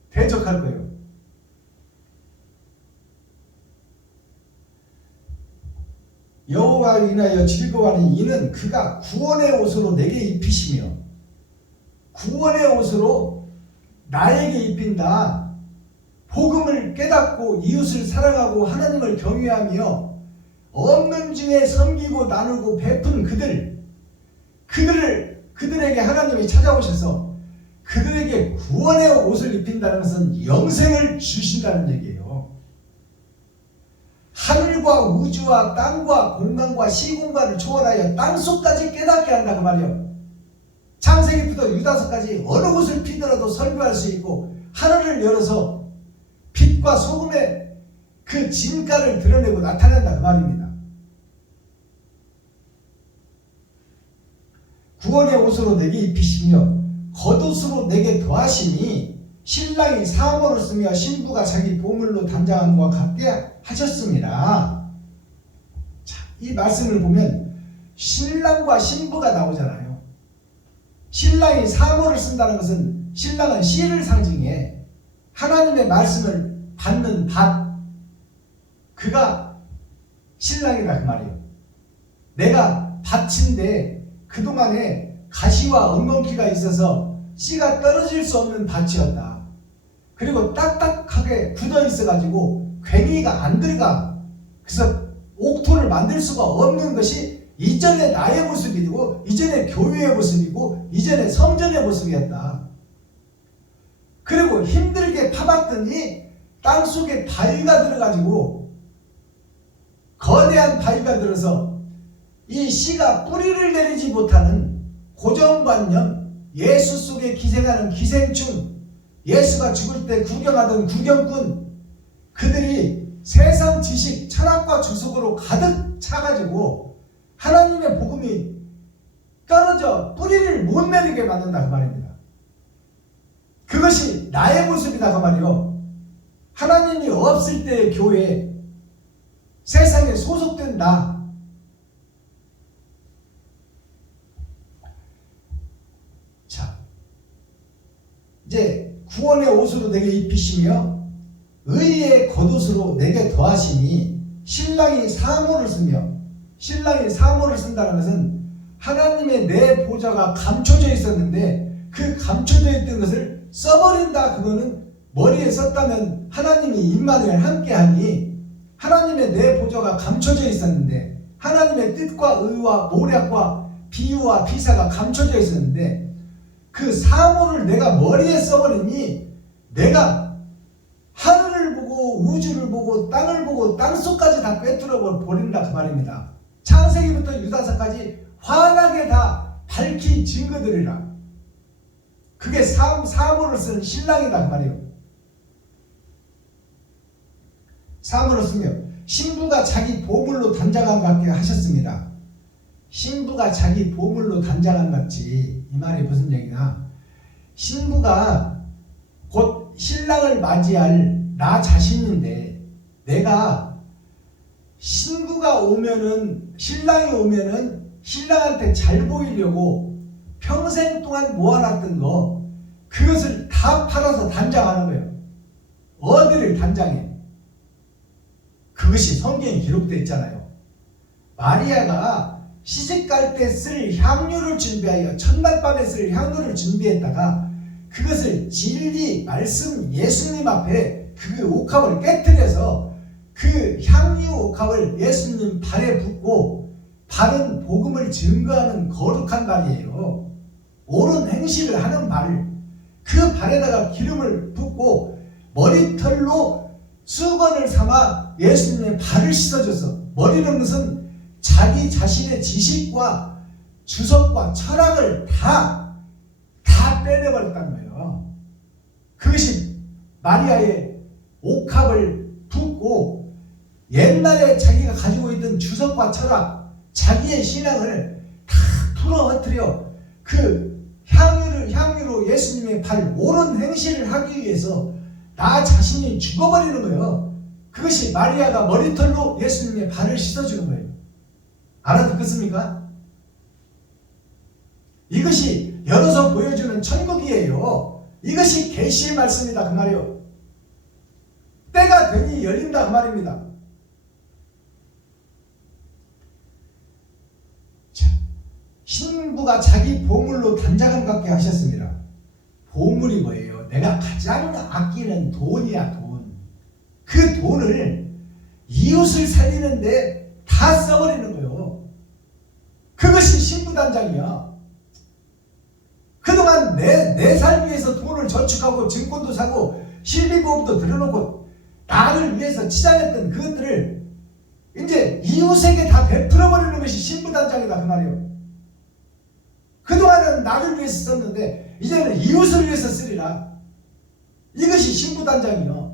대적할 거예요? 여호와를 인하여 즐거워하는 이는 그가 구원의 옷으로 내게 입히시며, 구원의 옷으로 나에게 입힌다. 복음을 깨닫고 이웃을 사랑하고 하나님을 경외하며 없는 중에 섬기고 나누고 베푼 그들에게 하나님이 찾아오셔서 그들에게 구원의 옷을 입힌다는 것은 영생을 주신다는 얘기예요. 하늘과 우주와 땅과 공간과 시공간을 초월하여 땅속까지 깨닫게 한다 그 말이에요. 창세기부터 유다서까지 어느 곳을 피더라도 설교할 수 있고, 하늘을 열어서 빛과 소금의 그 진가를 드러내고 나타낸다 그 말입니다. 구원의 옷으로 내게 입히시며 겉옷으로 내게 더하시니 신랑이 사모를 쓰며 신부가 자기 보물로 단장한 것과 같게 하셨습니다. 자, 이 말씀을 보면 신랑과 신부가 나오잖아요. 신랑이 사모를 쓴다는 것은, 신랑은 씨를 상징해 하나님의 말씀을 받는 밭, 그가 신랑이라 그 말이에요. 내가 밭인데 그동안에 가시와 엉겅퀴가 있어서 씨가 떨어질 수 없는 밭이었다. 그리고 딱딱하게 굳어 있어가지고 괭이가 안 들어가. 그래서 옥토를 만들 수가 없는 것이 이전의 나의 모습이고, 이전의 교회의 모습이고, 이전의 성전의 모습이었다. 그리고 힘들게 파봤더니 땅속에 바위가 들어가지고, 거대한 바위가 들어서 이 씨가 뿌리를 내리지 못하는 고정관념, 예수 속에 기생하는 기생충, 예수가 죽을 때 구경하던 구경꾼, 그들이 세상 지식, 철학과 주석으로 가득 차가지고 하나님의 복음이 떨어져 뿌리를 못 내리게 만든다 그 말입니다. 그것이 나의 모습이다 그 말이요. 하나님이 없을 때의 교회, 세상에 소속된 나, 이제 구원의 옷으로 내게 입히시며 의의 겉옷으로 내게 더하시니, 신랑이 사모를 쓰며, 신랑이 사모를 쓴다는 것은 하나님의 내 보좌가 감춰져 있었는데 그 감춰져 있던 것을 써버린다. 그거는 머리에 썼다면 하나님이 임마누엘 함께하니, 하나님의 내 보좌가 감춰져 있었는데, 하나님의 뜻과 의와 모략과 비유와 비사가 감춰져 있었는데, 그 사모를 내가 머리에 써버리니 내가 하늘을 보고 우주를 보고 땅을 보고 땅속까지 다 꿰뚫어 버린다 그 말입니다. 창세기부터 유다서까지 환하게 다 밝히 증거들이라. 그게 사모를 쓰는 신랑이다 그 말이에요. 사모를 쓰며 신부가 자기 보물로 단장한 것 같게 하셨습니다. 신부가 자기 보물로 단장한 것 같이, 이 말이 무슨 얘기냐? 신부가 곧 신랑을 맞이할 나 자신인데, 내가 신부가 오면은, 신랑이 오면은 신랑한테 잘 보이려고 평생 동안 모아놨던 거, 그것을 다 팔아서 단장하는 거예요. 어디를 단장해? 그것이 성경에 기록되어 있잖아요. 마리아가 시집갈 때 쓸 향유를 준비하여, 첫날 밤에 쓸 향유를 준비했다가 그것을 진리, 말씀, 예수님 앞에 그 옥합을 깨뜨려서 그 향유 옥합을 예수님 발에 붓고, 발은 복음을 증거하는 거룩한 발이에요. 옳은 행실을 하는 발, 그 발에다가 기름을 붓고 머리털로 수건을 삼아 예수님의 발을 씻어줘서, 머리는 무슨 자기 자신의 지식과 주석과 철학을 다 빼내버렸다는 거예요. 그것이 마리아의 옥합을 붓고 옛날에 자기가 가지고 있던 주석과 철학, 자기의 신앙을 다 부러뜨려 그 향유로 예수님의 발 옳은 행실을 하기 위해서 나 자신이 죽어버리는 거예요. 그것이 마리아가 머리털로 예수님의 발을 씻어주는 거예요. 알아듣겠습니까? 이것이 열어서 보여주는 천국이에요. 이것이 계시의 말씀이다 그 말이에요. 때가 되니 열린다 그 말입니다. 자, 신부가 자기 보물로 단자금 갖게 하셨습니다. 보물이 뭐예요? 내가 가장 아끼는 돈이야, 돈. 그 돈을 이웃을 살리는데 다 써버리는 거예요. 그것이 신부단장이야. 그동안 내 살 위해서 돈을 저축하고 증권도 사고 실비보험도 들여놓고 나를 위해서 치장했던 그것들을 이제 이웃에게 다 베풀어버리는 것이 신부단장이다 그 말이에요. 그동안은 나를 위해서 썼는데 이제는 이웃을 위해서 쓰리라. 이것이 신부단장이요.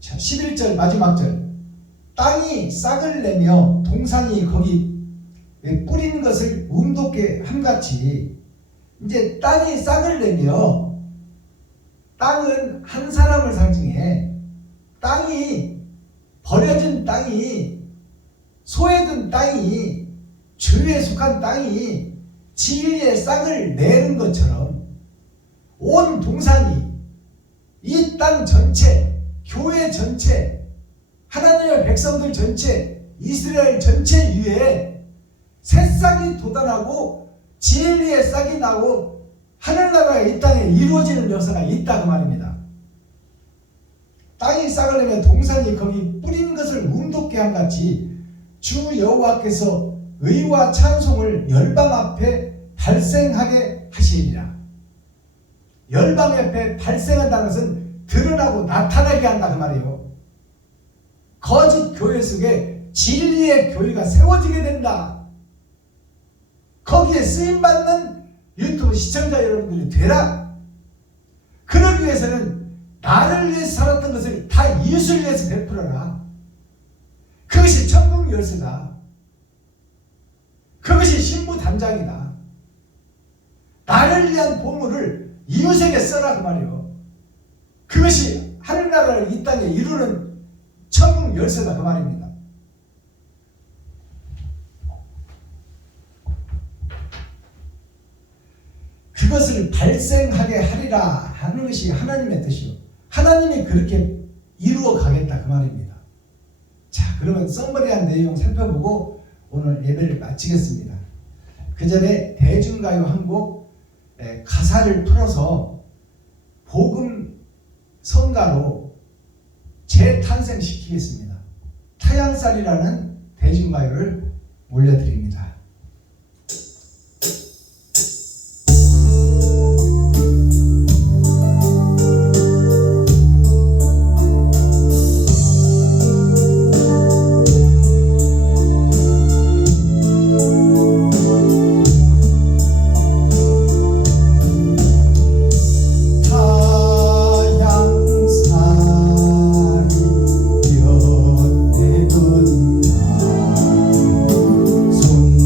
자, 11절 마지막 절. 땅이 싹을 내며 동산이 거기 뿌린 것을 움돋게 함같이 이제 땅이 싹을 내며 땅은 한 사람을 상징해. 땅이 버려진 땅이 소외된 땅이 죄에 속한 땅이 진리의 싹을 내는 것처럼 온 동산이 이 땅 전체 교회 전체 하나님의 백성들 전체 이스라엘 전체 위에 새싹이 돋아나고 진리의 싹이 나고 하늘나라가 이 땅에 이루어지는 역사가 있다 그 말입니다. 땅이 싹을 내면 동산이 거기 뿌린 것을 움돋게 함같이 주 여호와께서 의와 찬송을 열방 앞에 발생하게 하시리라. 열방 앞에 발생한다는 것은 드러나고 나타나게 한다 그 말이에요. 거짓 교회 속에 진리의 교회가 세워지게 된다. 거기에 쓰임받는 유튜브 시청자 여러분들이 되라. 그러기 위해서는 나를 위해서 살았던 것을 다 이웃을 위해서 베풀어라. 그것이 천국 열쇠다. 그것이 신부 단장이다. 나를 위한 보물을 이웃에게 써라 그 말이에요. 그것이 하늘나라를 이 땅에 이루는 천국 열쇠다 그 말입니다. 그것을 발생하게 하리라 하는 것이 하나님의 뜻이요. 하나님이 그렇게 이루어 가겠다 그 말입니다. 자, 그러면 썸머리한 내용 살펴보고 오늘 예배를 마치겠습니다. 그 전에 대중가요 한 곡 가사를 풀어서 복음 성가로 재탄생시키겠습니다. 타양살이라는 대중가요를 올려드립니다. 손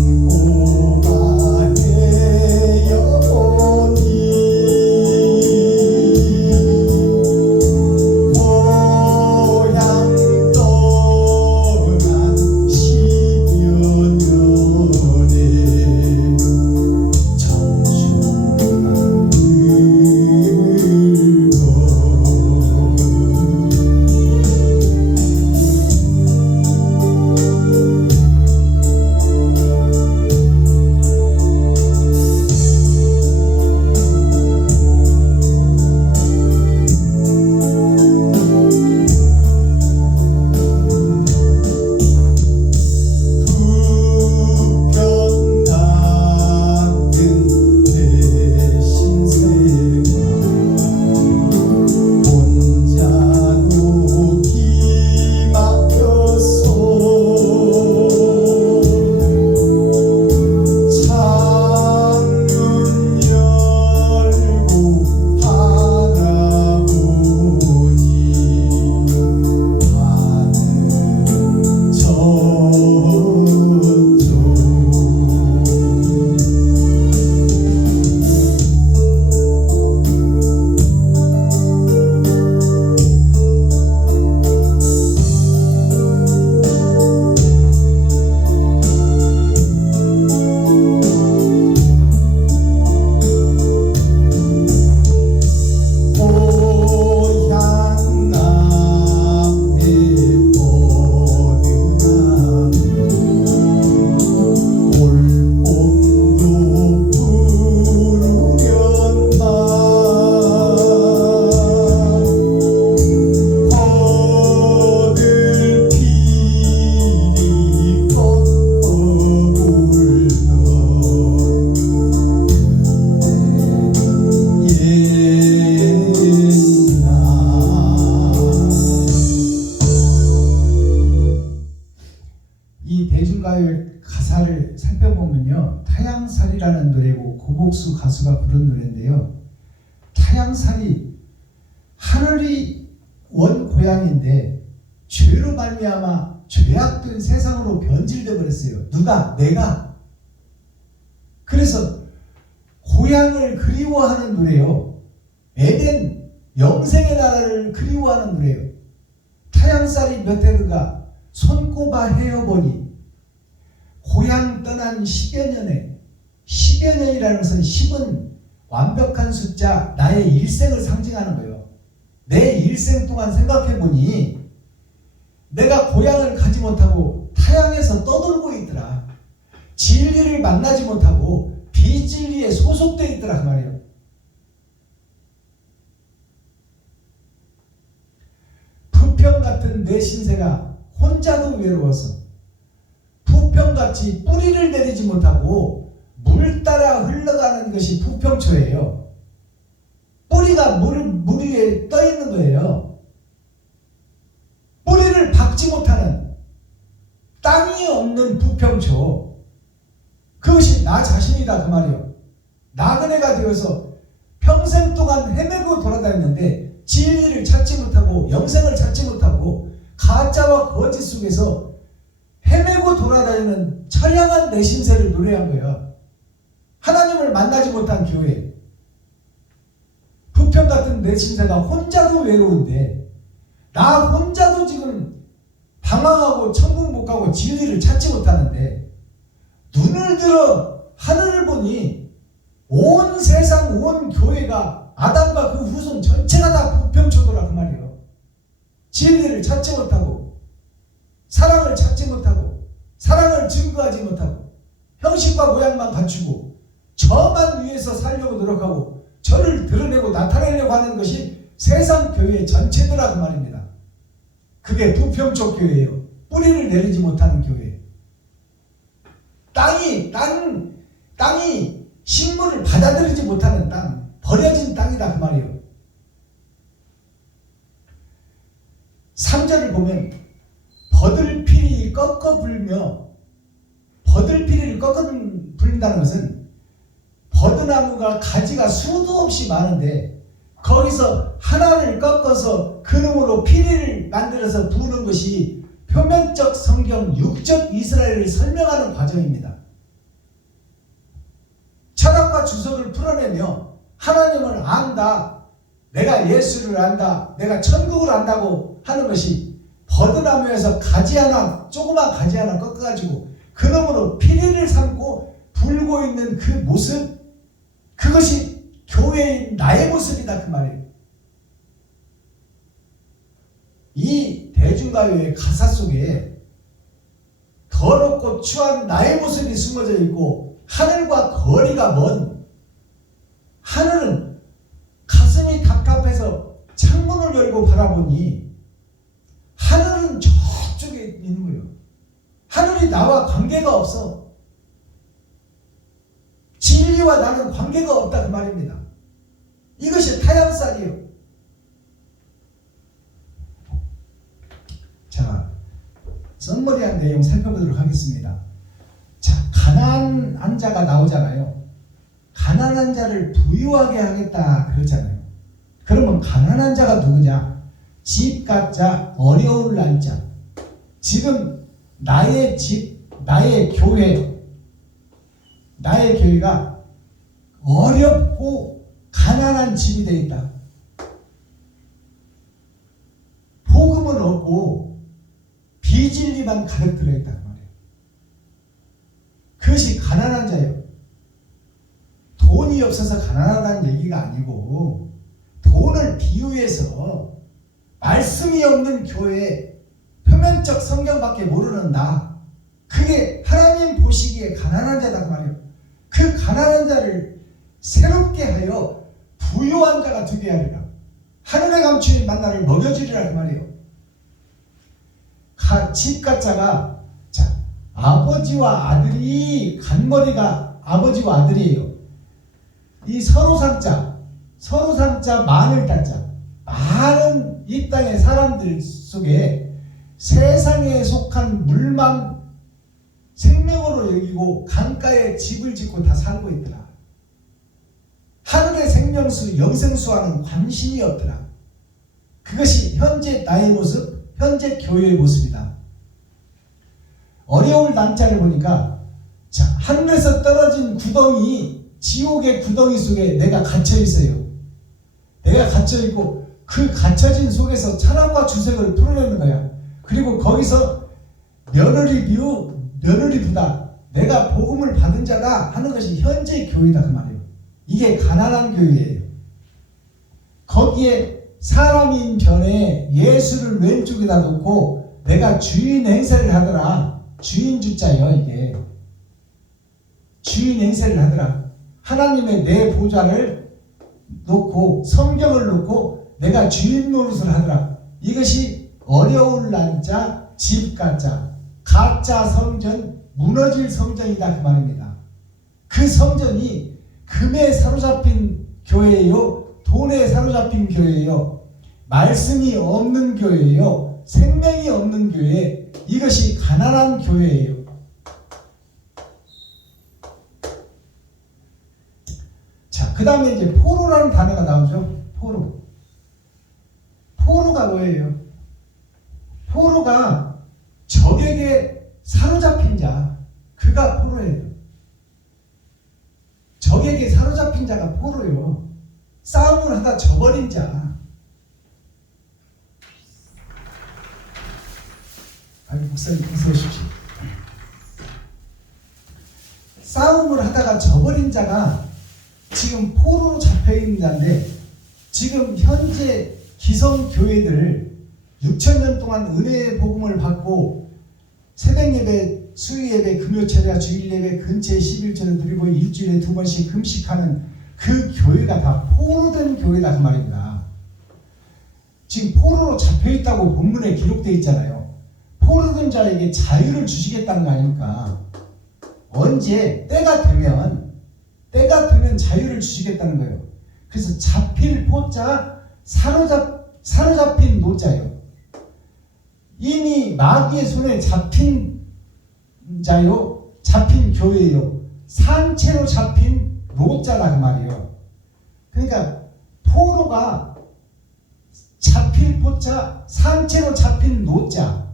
가수가 부른 노래인데요. 타향살이 하늘이 원 고향인데 죄로 말미암아 죄악된 세상으로 변질되어 버렸어요. 누가? 내가. 그래서 고향을 그리워하는 노래요. 에덴 영생의 나라를 그리워하는 노래요. 타향살이 몇 해가 손꼽아 헤어보니 고향 떠난 10여 년에 10여 년이라는 것은 10은 완벽한 숫자, 나의 일생을 상징하는 거예요. 내 일생 동안 생각해보니 내가 고향을 가지 못하고 타향에서 떠돌고 있더라. 진리를 만나지 못하고 비진리에 소속되어 있더라 그 말이에요. 부평 같은 내 신세가 혼자도 외로워서 부평같이 뿌리를 내리지 못하고 물 따라 흘러가는 것이 부평초예요. 뿌리가 물 위에 떠 있는 거예요. 뿌리를 박지 못하는 땅이 없는 부평초. 그것이 나 자신이다 그 말이에요. 나그네가 되어서 평생 동안 헤매고 돌아다녔는데 진리를 찾지 못하고 영생을 찾지 못하고 가짜와 거짓 속에서 헤매고 돌아다니는 처량한 내 신세를 노래한 거예요. 하나님을 만나지 못한 교회. 부평 같은 내 신세가 혼자도 외로운데 나 혼자도 지금 방황하고 천국 못 가고 진리를 찾지 못하는데 눈을 들어 하늘을 보니 온 세상 온 교회가 아담과 그 후손 전체가 다 부평초도라 그 말이에요. 진리를 찾지 못하고 사랑을 찾지 못하고 사랑을 증거하지 못하고 형식과 모양만 갖추고 저만 위해서 살려고 노력하고 저를 드러내고 나타내려고 하는 것이 세상 교회 전체더라 그 말입니다. 그게 부평초 교회예요. 뿌리를 내리지 못하는 교회. 땅이 식물을 받아들이지 못하는 땅, 버려진 땅이다 그 말이에요. 3절을 보면 버들피리 꺾어 불며, 버들피리를 꺾어 불린다는 것은 버드나무가 가지가 수도 없이 많은데 거기서 하나를 꺾어서 그놈으로 피리를 만들어서 부는 것이 표면적 성경, 육적 이스라엘을 설명하는 과정입니다. 철학과 주석을 풀어내며 하나님을 안다, 내가 예수를 안다, 내가 천국을 안다고 하는 것이 버드나무에서 가지 하나, 조그만 가지 하나 꺾어가지고 그놈으로 피리를 삼고 불고 있는 그 모습, 그것이 교회인 나의 모습이다 그 말이에요. 이 대중가요의 가사 속에 더럽고 추한 나의 모습이 숨어져 있고 하늘과 거리가 먼, 하늘은 가슴이 답답해서 창문을 열고 바라보니 하늘은 저쪽에 있는 거예요. 하늘이 나와 관계가 없어. 진리와 나는 관계가 없다 그 말입니다. 이것이 타향살이에요. 자, 썸머리한 내용 살펴보도록 하겠습니다. 자, 가난한 자가 나오잖아요. 가난한 자를 부유하게 하겠다 그러잖아요. 그러면 가난한 자가 누구냐? 집 갖자 어려울 난자. 지금 나의 집, 나의 교회가 어렵고 가난한 집이 되어 있다. 복음은 없고 비진리만 가득 들어있다 그 말이에요. 그것이 가난한 자예요. 돈이 없어서 가난하다는 얘기가 아니고 돈을 비유해서 말씀이 없는 교회, 표면적 성경밖에 모르는 나, 그게 하나님 보시기에 가난한 자다 그 말이에요. 그 가난한 자를 새롭게 하여 부유한 자가 되게 하리라. 하늘에 감추인 만나를 먹여주리라 그 말이에요. 집 갖자가, 자, 아버지와 아들이, 간머리가 아버지와 아들이에요. 이 서로 삼자 만을 따자. 많은 이 땅의 사람들 속에 세상에 속한 물만 생명으로 여기고 강가에 집을 짓고 다 살고 있더라. 하늘의 생명수, 영생수와는 관심이 없더라. 그것이 현재 나의 모습, 현재 교회의 모습이다. 어려울 난자를 보니까 자, 하늘에서 떨어진 구덩이, 지옥의 구덩이 속에 내가 갇혀 있어요. 내가 갇혀 있고 그 갇혀진 속에서 철학과 주색을 풀어내는 거야. 그리고 거기서 며느리 부다. 내가 복음을 받은 자다 하는 것이 현재 교회다 그 말이에요. 이게 가난한 교회예요. 거기에 사람인 변에 예수를 왼쪽에다 놓고 내가 주인 행세를 하더라. 주인 주자요 이게. 주인 행세를 하더라. 하나님의 내 보좌를 놓고 성경을 놓고 내가 주인 노릇을 하더라. 이것이 어려울 난자 집가자 가짜 성전 무너질 성전이다 그 말입니다. 그 성전이 금에 사로잡힌 교회예요, 돈에 사로잡힌 교회예요, 말씀이 없는 교회예요, 생명이 없는 교회. 이것이 가난한 교회예요. 자, 그 다음에 이제 포로라는 단어가 나오죠. 포로가 뭐예요? 포로가 적에게 사로잡힌 자, 그가 포로예요. 적에게 사로잡힌 자가 포로요. 싸움을 하다 져버린 자. 아니, 목사님 어서 오십시오. 싸움을 하다가 져버린 자가 지금 포로로 잡혀있는 자인데, 지금 현재 기성교회들 6,000년 동안 은혜의 복음을 받고 새벽예배, 수요예배, 금요철야, 주일예배 근처에 11절을 드리고 일주일에 2번씩 금식하는 그 교회가 다 포로된 교회다 그 말입니다. 지금 포로로 잡혀있다고 본문에 기록되어 있잖아요. 포로된 자에게 자유를 주시겠다는 거 아닙니까? 언제 때가 되면 자유를 주시겠다는 거예요. 그래서 잡힐 포자, 사로잡힌 노자예요. 이미 마귀의 손에 잡힌 자요, 잡힌 교회요, 산채로 잡힌 노자라 그 말이에요. 그러니까 포로가 잡힐 포자, 산채로 잡힌 노자.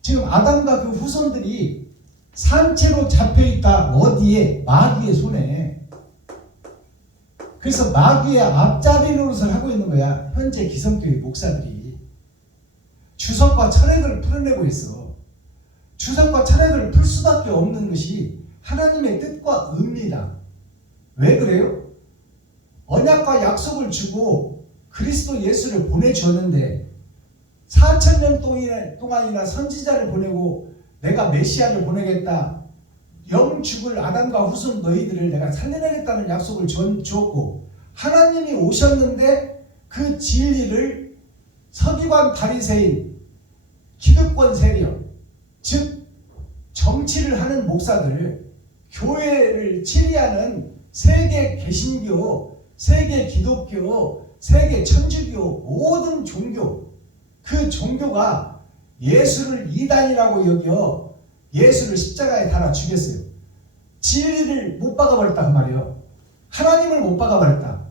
지금 아담과 그 후손들이 산채로 잡혀있다. 어디에? 마귀의 손에. 그래서 마귀의 앞잡이 노릇을 하고 있는 거야. 현재 기성교회 목사들이. 주석과 철학을 풀어내고 있어. 주석과 철학을 풀 수밖에 없는 것이 하나님의 뜻과 의입니다. 왜 그래요? 언약과 약속을 주고 그리스도 예수를 보내주었는데 4,000년 동안이나 선지자를 보내고 내가 메시아를 보내겠다. 영 죽을 아담과 후손 너희들을 내가 살려내겠다는 약속을 주었고, 하나님이 오셨는데 그 진리를 서기관 바리새인, 기득권 세력, 즉 정치를 하는 목사들, 교회를 치리하는 세계 개신교, 세계 기독교, 세계 천주교, 모든 종교, 그 종교가 예수를 이단이라고 여겨 예수를 십자가에 달아 죽였어요. 진리를 못 박아버렸다 그 말이에요. 하나님을 못 박아버렸다.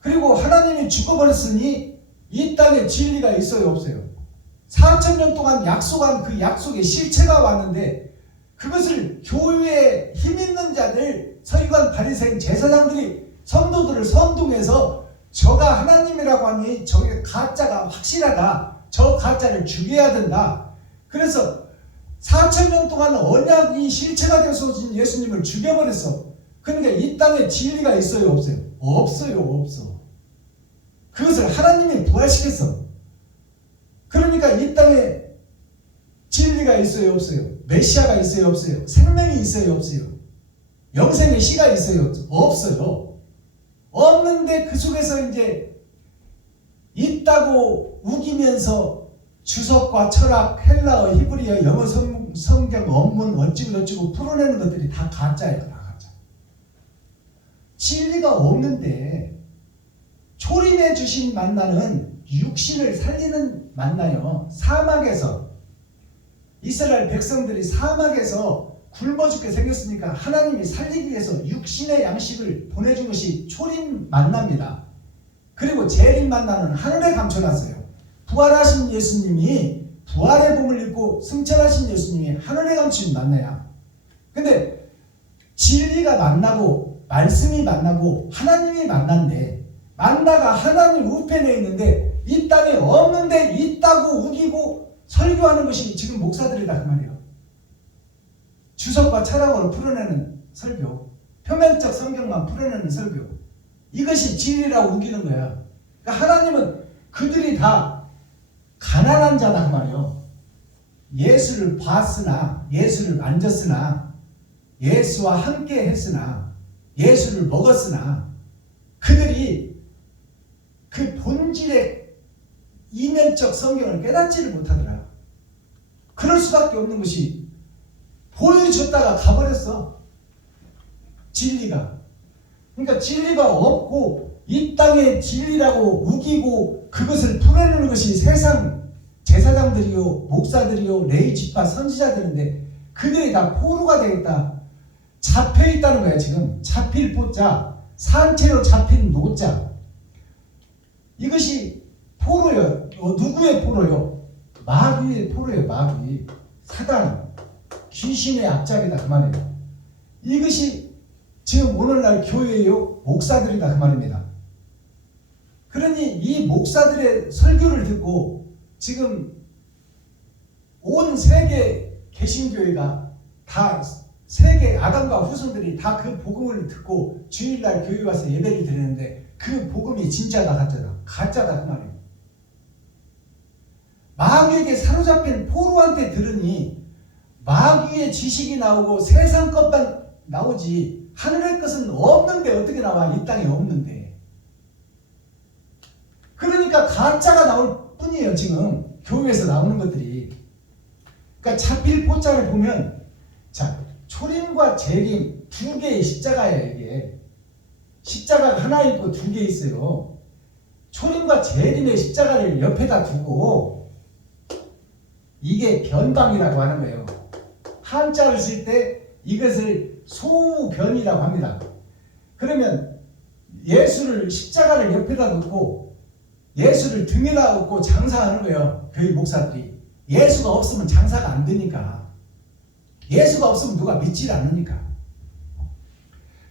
그리고 하나님이 죽어버렸으니 이 땅에 진리가 있어요 없어요? 4,000년 동안 약속한 그 약속의 실체가 왔는데 그것을 교회에 힘있는 자들, 서기관 바리새인 제사장들이 성도들을 선동해서 저가 하나님이라고 하니 저게 가짜가 확실하다. 저 가짜를 죽여야 된다. 그래서 4,000년 동안 언약이 실체가 되어서 오신 예수님을 죽여버렸어. 그러니까 이 땅에 진리가 있어요 없어요? 없어요 없어. 그것을 하나님이 부활시켰어. 그러니까 이 땅에 진리가 있어요 없어요? 메시아가 있어요 없어요? 생명이 있어요 없어요? 영생의 씨가 있어요 없어요? 없는데 그 속에서 이제 있다고 우기면서 주석과 철학, 헬라어, 히브리어, 영어 성경, 원문 어찌고 풀어내는 것들이 다 가짜예요. 다 가짜. 진리가 없는데 초림해 주신 만나는 육신을 살리는 만나요. 사막에서 이스라엘 백성들이 사막에서 굶어 죽게 생겼으니까 하나님이 살리기 위해서 육신의 양식을 보내준 것이 초림 만나입니다. 그리고 재림 만나는 하늘에 감춰놨어요. 부활하신 예수님이 부활의 몸을 입고 승천하신 예수님이 하늘에 감춘 만나야. 근데 진리가 만나고 말씀이 만나고 하나님이 만난데, 만나가 하나님 우편에 있는데 이 땅에 없는데 있다고 우기고 설교하는 것이 지금 목사들이다 그 말이에요. 주석과 철학으로 풀어내는 설교, 표면적 성경만 풀어내는 설교, 이것이 진리라고 우기는 거야. 그러니까 하나님은 그들이 다 가난한 자다 그 말이에요. 예수를 봤으나, 예수를 만졌으나, 예수와 함께 했으나, 예수를 먹었으나 그들이 그 본질의 이면적 성경을 깨닫지를 못하더라. 그럴 수밖에 없는 것이 보여줬다가 가버렸어. 진리가. 그러니까 진리가 없고 이 땅에 진리라고 우기고 그것을 풀어내는 것이 세상 제사장들이요, 목사들이요, 레위지파 선지자들인데 그들이 다 포로가 되겠다. 잡혀있다는 거야 지금. 잡힐 포자, 산채로 잡힌 노자. 이것이 포로요. 누구의 포로요? 마귀의 포로예요. 마귀. 사단, 귀신의 앞잡이다 그 말이에요. 이것이 지금 오늘날 교회요, 목사들이다 그 말입니다. 그러니 이 목사들의 설교를 듣고 지금 온 세계 개신교회가 다 세계 아담과 후손들이 다 그 복음을 듣고 주일날 교회 와서 예배를 드리는데 그 복음이 진짜다 가짜다? 가짜다 그 말이에요. 마귀에게 사로잡힌 포로한테 들으니 마귀의 지식이 나오고 세상 것만 나오지 하늘의 것은 없는데 어떻게 나와? 이 땅에 없는데. 그러니까 가짜가 나올 뿐이에요 지금 교회에서 나오는 것들이. 그러니까 잡힐 포자를 보면 자, 초림과 재림 두 개의 십자가예요. 이게 십자가가 하나 있고 두 개 있어요. 초림과 재림의 십자가를 옆에다 두고 이게 변방이라고 하는 거예요. 한자를 쓸 때 이것을 소변이라고 합니다. 그러면 예수를 십자가를 옆에다 놓고 예수를 등에다 놓고 장사하는 거예요. 교회 목사들이. 예수가 없으면 장사가 안 되니까. 예수가 없으면 누가 믿질 않으니까.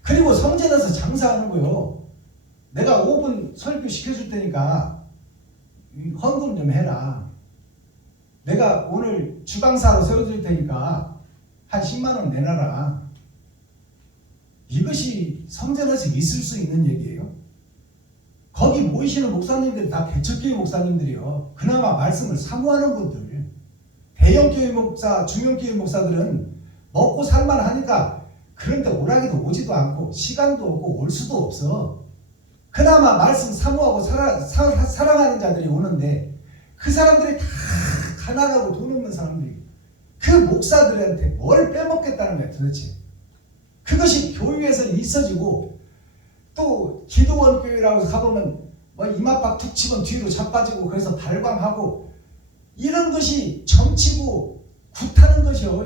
그리고 성전에 서 장사하는 거예요. 내가 5분 설교 시켜줄 테니까 헌금 좀 해라. 내가 오늘 주방사로 세워줄 테니까 한 10만 원 내놔라. 이것이 성전에서 있을 수 있는 얘기예요. 거기 모이시는 목사님들이 다 개척교회 목사님들이요. 그나마 말씀을 사모하는 분들. 대형교회 목사, 중형교회 목사들은 먹고 살만하니까 그런데 오라기도 오지도 않고 시간도 없고 올 수도 없어. 그나마 말씀 사모하고 사랑하는 자들이 오는데 그 사람들이 다 가난하고 돈 없는 사람들이 그 목사들한테 뭘 빼먹겠다는 거야 도대체. 그것이 교회에서 있어지고 또 기도원 교회라고 가보면 뭐 이마박 툭 치면 뒤로 자빠지고 그래서 발광하고 이런 것이 점치고 굿하는 것이요.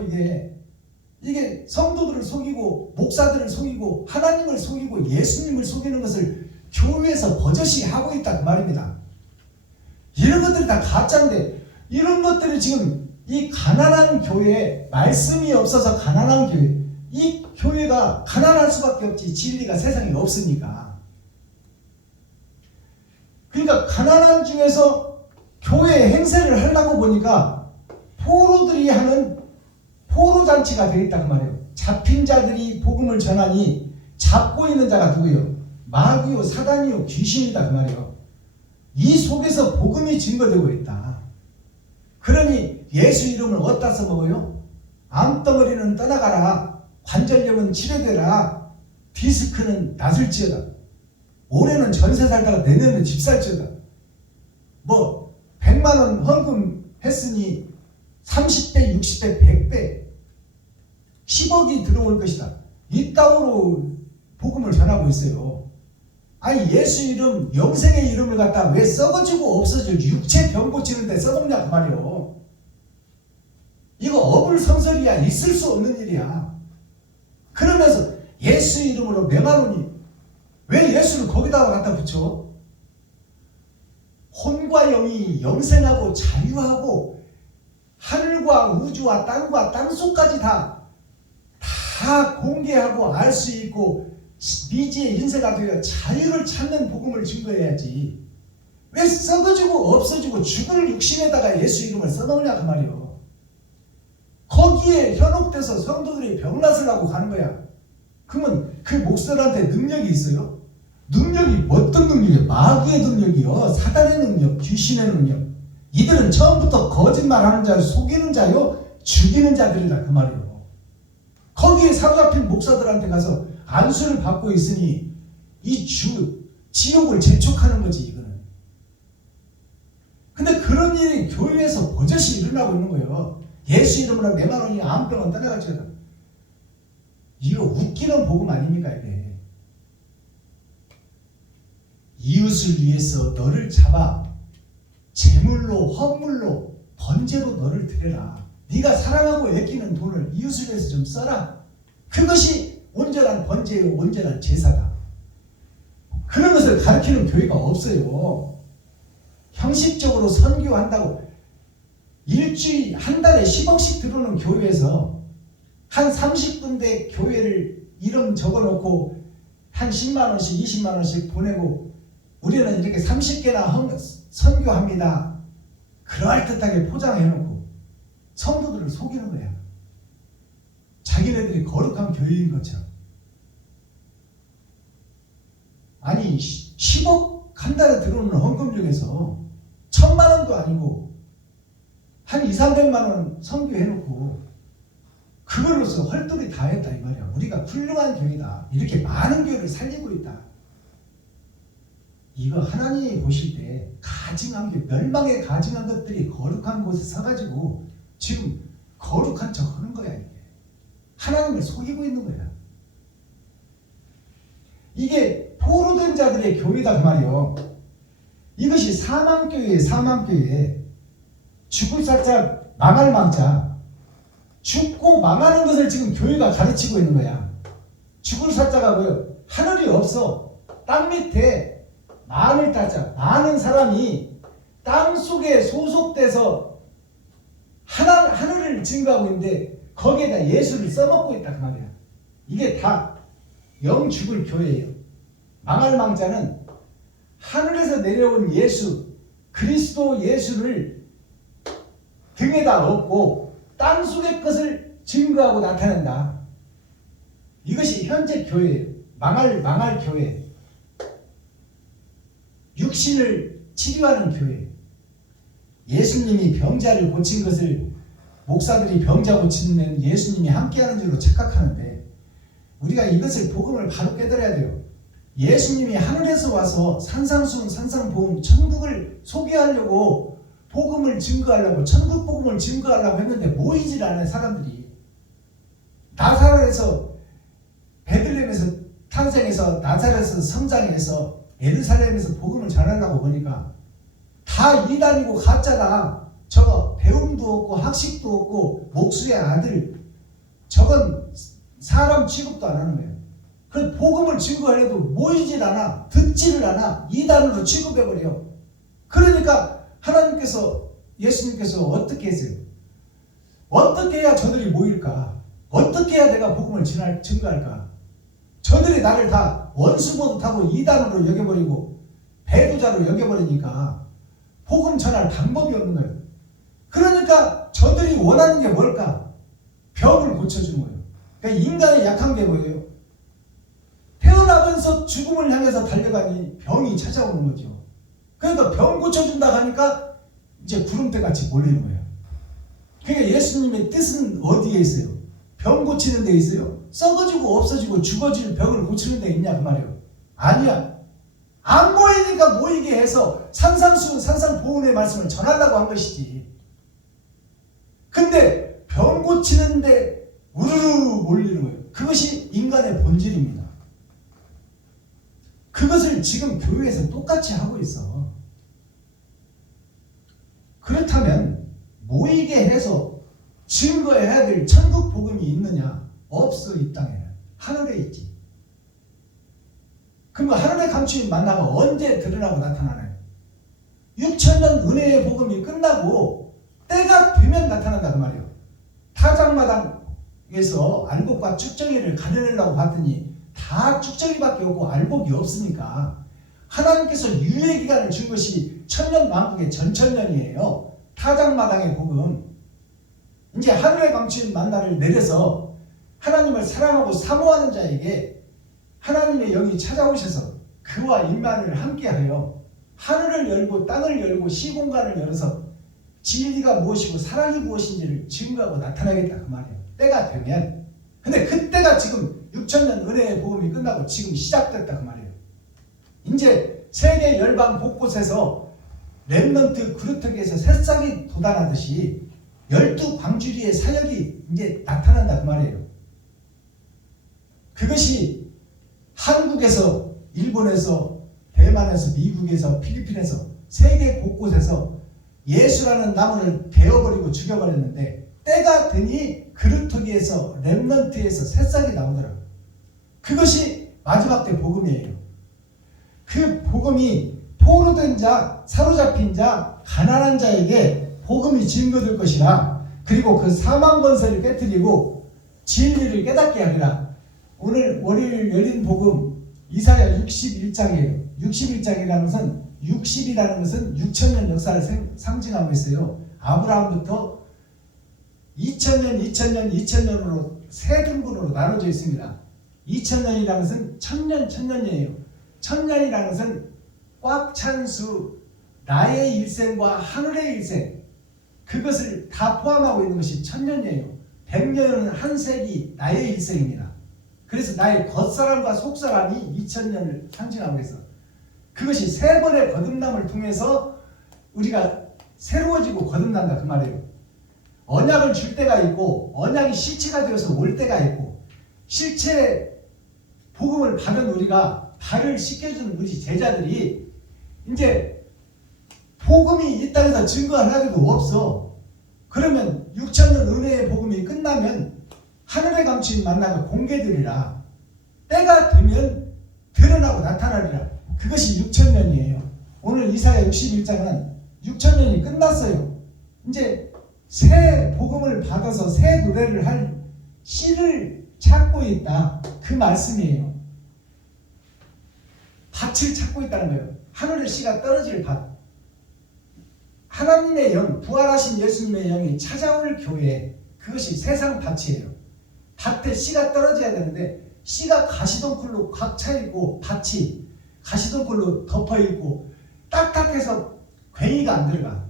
이게 성도들을 속이고 목사들을 속이고 하나님을 속이고 예수님을 속이는 것을 교회에서 버젓이 하고 있다 그 말입니다. 이런 것들이 다 가짜인데 이런 것들이 지금 이 가난한 교회에 말씀이 없어서 가난한 교회, 이 교회가 가난할 수밖에 없지. 진리가 세상에 없으니까. 그러니까 가난한 중에서 교회 행세를 하려고 보니까 포로들이 하는 포로잔치가 되겠다 그 말이에요. 잡힌 자들이 복음을 전하니 잡고 있는 자가 누구예요? 마귀요, 사단이요, 귀신이다 그 말이에요. 이 속에서 복음이 증거되고 있다. 그러니 예수 이름을 어디다 써먹어요? 암덩어리는 떠나가라. 관절염은 치료되라. 디스크는 낫을지어다. 올해는 전세 살다가 내년은 집 살지어다. 뭐 100만 원 헌금 했으니 30배, 60배, 100배 10억이 들어올 것이다. 이따위로 복음을 전하고 있어요. 아니 예수 이름, 영생의 이름을 갖다 왜 썩어지고 없어질 육체 병 고치는 데 써먹냐 그 말이요. 이거 어불성설이야. 있을 수 없는 일이야. 그러면서 예수 이름으로 맹하노니 왜 예수를 거기다가 갖다 붙여? 혼과 영이 영생하고 자유하고 하늘과 우주와 땅과 땅속까지 다 공개하고 알 수 있고 미지의 인쇄가 되어 자유를 찾는 복음을 증거해야지. 왜 썩어지고 없어지고 죽을 육신에다가 예수 이름을 써놓으냐 그 말이요. 거기에 현혹돼서 성도들이 병낫을 하고 가는 거야. 그러면 그 목사들한테 능력이 있어요? 능력이 어떤 능력이에요? 마귀의 능력이요, 사단의 능력, 귀신의 능력. 이들은 처음부터 거짓말하는 자요, 속이는 자요, 죽이는 자들이다 그 말이에요. 거기에 사로잡힌 목사들한테 가서 안수를 받고 있으니 이 지옥을 재촉하는 거지 이거는. 근데 그런 일이 교회에서 버젓이 일어나고 있는 거예요. 예수 이름으로 맹하노니 암병은 떠나갈지어다. 이거 웃기는 복음 아닙니까 이게. 이웃을 위해서 너를 잡아 재물로 헌물로 번제로 너를 드려라. 네가 사랑하고 아끼는 돈을 이웃을 위해서 좀 써라. 그것이 온전한 번제요, 온전한 제사다. 그런 것을 가르치는 교회가 없어요. 형식적으로 선교한다고 일주일 한 달에 10억씩 들어오는 교회에서 한 30군데 교회를 이름 적어놓고 한 10만원씩 20만원씩 보내고 우리는 이렇게 30개나 선교합니다. 그럴듯하게 포장해놓고 성도들을 속이는 거야. 자기네들이 거룩한 교회인 것처럼. 아니 10억 한 달에 들어오는 헌금 중에서 1000만 원도 아니고 한 200~300만 원 선교해놓고 그걸로서 헐떡이 다 했다 이 말이야. 우리가 훌륭한 교회다. 이렇게 많은 교회를 살리고 있다. 이거 하나님이 보실 때 가증한 게 멸망에 가증한 것들이 거룩한 곳에 서가지고 지금 거룩한 척 하는 거야. 이게 하나님을 속이고 있는 거야. 이게 포로된 자들의 교회다 그 말이요. 이것이 사망교회예요. 사망교회. 죽을 살자 망할 망자. 죽고 망하는 것을 지금 교회가 가르치고 있는 거야. 죽을 살자가 뭐예요? 하늘이 없어. 땅 밑에 많을 따자 많은 사람이 땅 속에 소속돼서 하늘을 증거하고 있는데 거기에다 예수를 써먹고 있다 그 말이야. 이게 다 영 죽을 교회예요. 망할 망자는 하늘에서 내려온 예수 그리스도 예수를 등에다 업고 땅 속의 것을 증거하고 나타낸다. 이것이 현재 교회예요. 망할 교회. 육신을 치료하는 교회. 예수님이 병자를 고친 것을 목사들이 병자 고치는 예수님이 함께하는 줄로 착각하는데 우리가 이것을 복음을 바로 깨달아야 돼요. 예수님이 하늘에서 와서 산상수훈 산상보험 천국을 소개하려고 복음을 증거하려고 천국 복음을 증거하려고 했는데 모이질 않아요. 사람들이. 나사렛에서 베들레헴에서 탄생해서 나사렛에서 성장해서 예루살렘에서 복음을 전하려고 보니까 다 이단이고 가짜다. 저거 배움도 없고 학식도 없고 목수의 아들 저건 사람 취급도 안 하는 거예요. 그래서 복음을 증거하려도 모이질 않아. 듣지를 않아. 이단으로 취급해버려. 그러니까 하나님께서 예수님께서 어떻게 했어요? 어떻게 해야 저들이 모일까? 어떻게 해야 내가 복음을 증거할까? 저들이 나를 다 원수보듯하고 이단으로 여겨버리고 배도자로 여겨버리니까 복음 전할 방법이 없는 거예요. 그러니까 저들이 원하는 게 뭘까? 병을 고쳐주는 거예요. 그러니까 인간의 약한 게 뭐예요? 태어나면서 죽음을 향해서 달려가니 병이 찾아오는 거죠. 그러니까 병 고쳐준다 하니까 이제 구름대같이 몰리는 거예요. 그러니까 예수님의 뜻은 어디에 있어요? 병 고치는 데 있어요? 썩어지고 없어지고 죽어질 병을 고치는 데 있냐 그 말이에요. 아니야. 안 모이니까 모이게 해서 산상수훈 산상보훈의 말씀을 전하려고 한 것이지. 근데 병 고치는데 우르르 몰리는 거예요. 그것이 인간의 본질입니다. 그것을 지금 교회에서 똑같이 하고 있어. 그렇다면 모이게 해서 만들 천국 복음이 있느냐? 없어. 이 땅에는 하늘에 있지. 그럼 하늘에 감추인 만나가 언제 드러나고 나타나나요? 6천년 은혜의 복음이 끝나고 때가 되면 나타난다 그 말이에요. 타작마당에서 알곡과 쭉정이를 가려내려고 봤더니 다 쭉정이밖에 없고 알곡이 없으니까 하나님께서 유예 기간을 준 것이 천년왕국의 전천년이에요. 타작마당의 복음. 이제 하늘에 감추인 만나를 내려서 하나님을 사랑하고 사모하는 자에게 하나님의 영이 찾아오셔서 그와 임만을 함께하여 하늘을 열고 땅을 열고 시공간을 열어서 진리가 무엇이고 사랑이 무엇인지를 증거하고 나타나겠다 그 말이에요. 때가 되면. 근데 그때가 지금 6천년 은혜의 복음이 끝나고 지금 시작됐다 그 말이에요. 이제 세계 열방 곳곳에서 렘넌트 그루터기에서 새싹이 돋아나듯이 12광주리의 사역이 이제 나타난다 그 말이에요. 그것이 한국에서, 일본에서, 대만에서, 미국에서, 필리핀에서 세계 곳곳에서 예수라는 나무를 베어버리고 죽여버렸는데 때가 되니 그루터기에서 렘넌트에서 새싹이 나오더라고요. 그것이 마지막 때 복음이에요. 그 복음이 포로된 자, 사로잡힌 자, 가난한 자에게 복음이 증거될 것이라. 그리고 그 사망 권세를 깨뜨리고 진리를 깨닫게 하리라. 오늘 월요일 열린 복음 이사야 61장이에요. 61장이라는 것은 60이라는 것은 6천년 역사를 상징하고 있어요. 아브라함부터 2000년으로 세 등분으로 나눠져 있습니다. 2000년이라는 것은 천년이에요. 천년이라는 것은 꽉 찬 수, 나의 일생과 하늘의 일생, 그것을 다 포함하고 있는 것이 천년이에요. 100년은 한 세기 나의 일생입니다. 그래서 나의 겉사람과 속사람이 2000년을 상징하고 있어. 그것이 세 번의 거듭남을 통해서 우리가 새로워지고 거듭난다 그 말이에요. 언약을 줄 때가 있고 언약이 실체가 되어서 올 때가 있고, 실체 복음을 받은 우리가 발을 씻겨주는 우리 제자들이 이제 복음이 이 땅에서 증거하려고 없어. 그러면 6천년 은혜의 복음이 끝나면 하늘에 감추인 만나가 공개되리라. 때가 되면 드러나고 나타나리라. 그것이 6천년이에요. 오늘 이사야 61장은 6천년이 끝났어요. 이제 새 복음을 받아서 새 노래를 할 씨를 찾고 있다. 그 말씀이에요. 밭을 찾고 있다는 거예요. 하늘의 씨가 떨어질 밭. 하나님의 영, 부활하신 예수님의 영이 찾아올 교회, 그것이 세상 밭이에요. 밭에 씨가 떨어져야 되는데 씨가 가시덤불로 꽉 차있고 밭이 가시덤불로 덮어있고 딱딱해서 괭이가 안 들어가.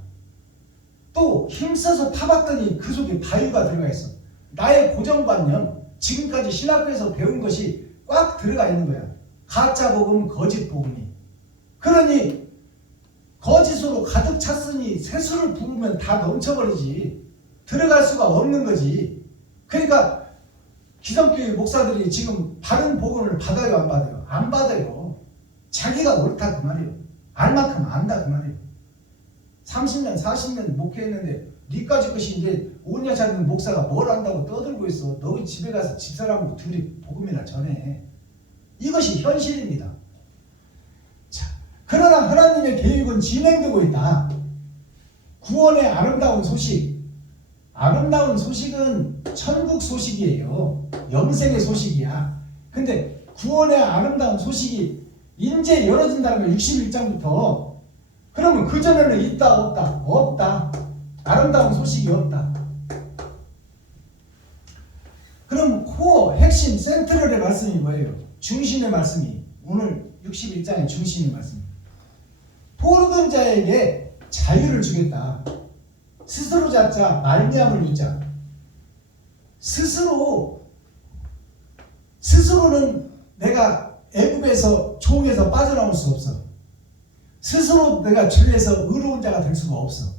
또 힘써서 파봤더니 그 속에 바위가 들어가 있어. 나의 고정관념, 지금까지 신학교에서 배운 것이 꽉 들어가 있는 거야. 가짜 복음, 거짓 복음이. 그러니 거짓으로 가득 찼으니 세수를 부으면 다 넘쳐버리지. 들어갈 수가 없는 거지. 그러니까 기성교회 목사들이 지금 바른 복음을 받아요, 안 받아요? 안 받아요. 자기가 옳다 그 말이에요. 알 만큼 안다 그 말이에요. 30년 40년 목회했는데 니까지 것이 이제 5년 차는 목사가 뭘 안다고 떠들고 있어. 너 집에 가서 집사람하고 둘이 복음이나 전해. 이것이 현실입니다. 자, 그러나 하나님의 계획은 진행되고 있다. 구원의 아름다운 소식. 아름다운 소식은 천국 소식이에요. 영생의 소식이야. 근데 구원의 아름다운 소식이 이제 열어진다는 거 61장부터. 그러면 그전에는 있다 없다? 없다. 아름다운 소식이 없다. 그럼 코어, 핵심, 센트럴의 말씀이 뭐예요? 중심의 말씀이 오늘 61장의 중심의 말씀. 포로된 자에게 자유를 주겠다. 스스로 잡자, 말미암을 유자. 스스로는 내가 애굽에서 종에서 빠져나올 수 없어. 스스로 내가 죄에서 의로운 자가 될 수가 없어.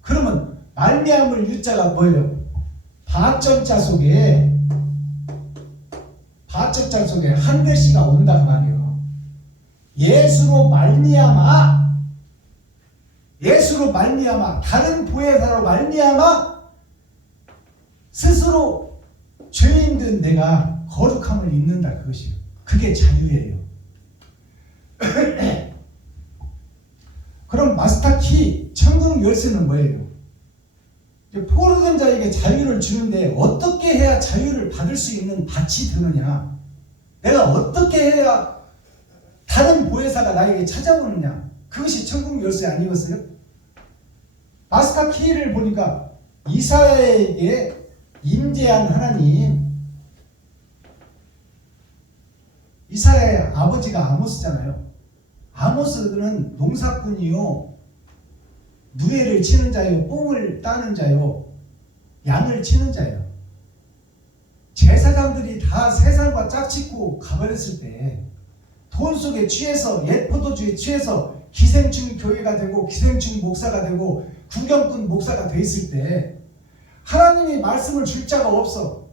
그러면 말미암을 유자가 뭐예요? 바전자 속에 한 대씨가 온단 말이에요. 예수로 말미암아 다른 보혜사로 말미암아 스스로 죄인된 내가 거룩함을 입는다. 그것이요. 그게 자유예요. 그럼 마스터키 천국 열쇠는 뭐예요? 포로된 자에게 자유를 주는데 어떻게 해야 자유를 받을 수 있는 밭이 되느냐? 내가 어떻게 해야 다른 보혜사가 나에게 찾아오느냐? 그것이 천국 열쇠 아니었어요? 마스터키를 보니까 이사야에게 임재한 하나님, 이사야의 아버지가 아모스잖아요. 아모스는 농사꾼이요, 누에를 치는 자요, 뽕을 따는 자요, 양을 치는 자요. 제사장들이 다 세상과 짝짓고 가버렸을 때 돈 속에 취해서, 옛 포도주에 취해서 기생충 교회가 되고 기생충 목사가 되고 구경꾼 목사가 돼 있을 때 하나님이 말씀을 줄 자가 없어.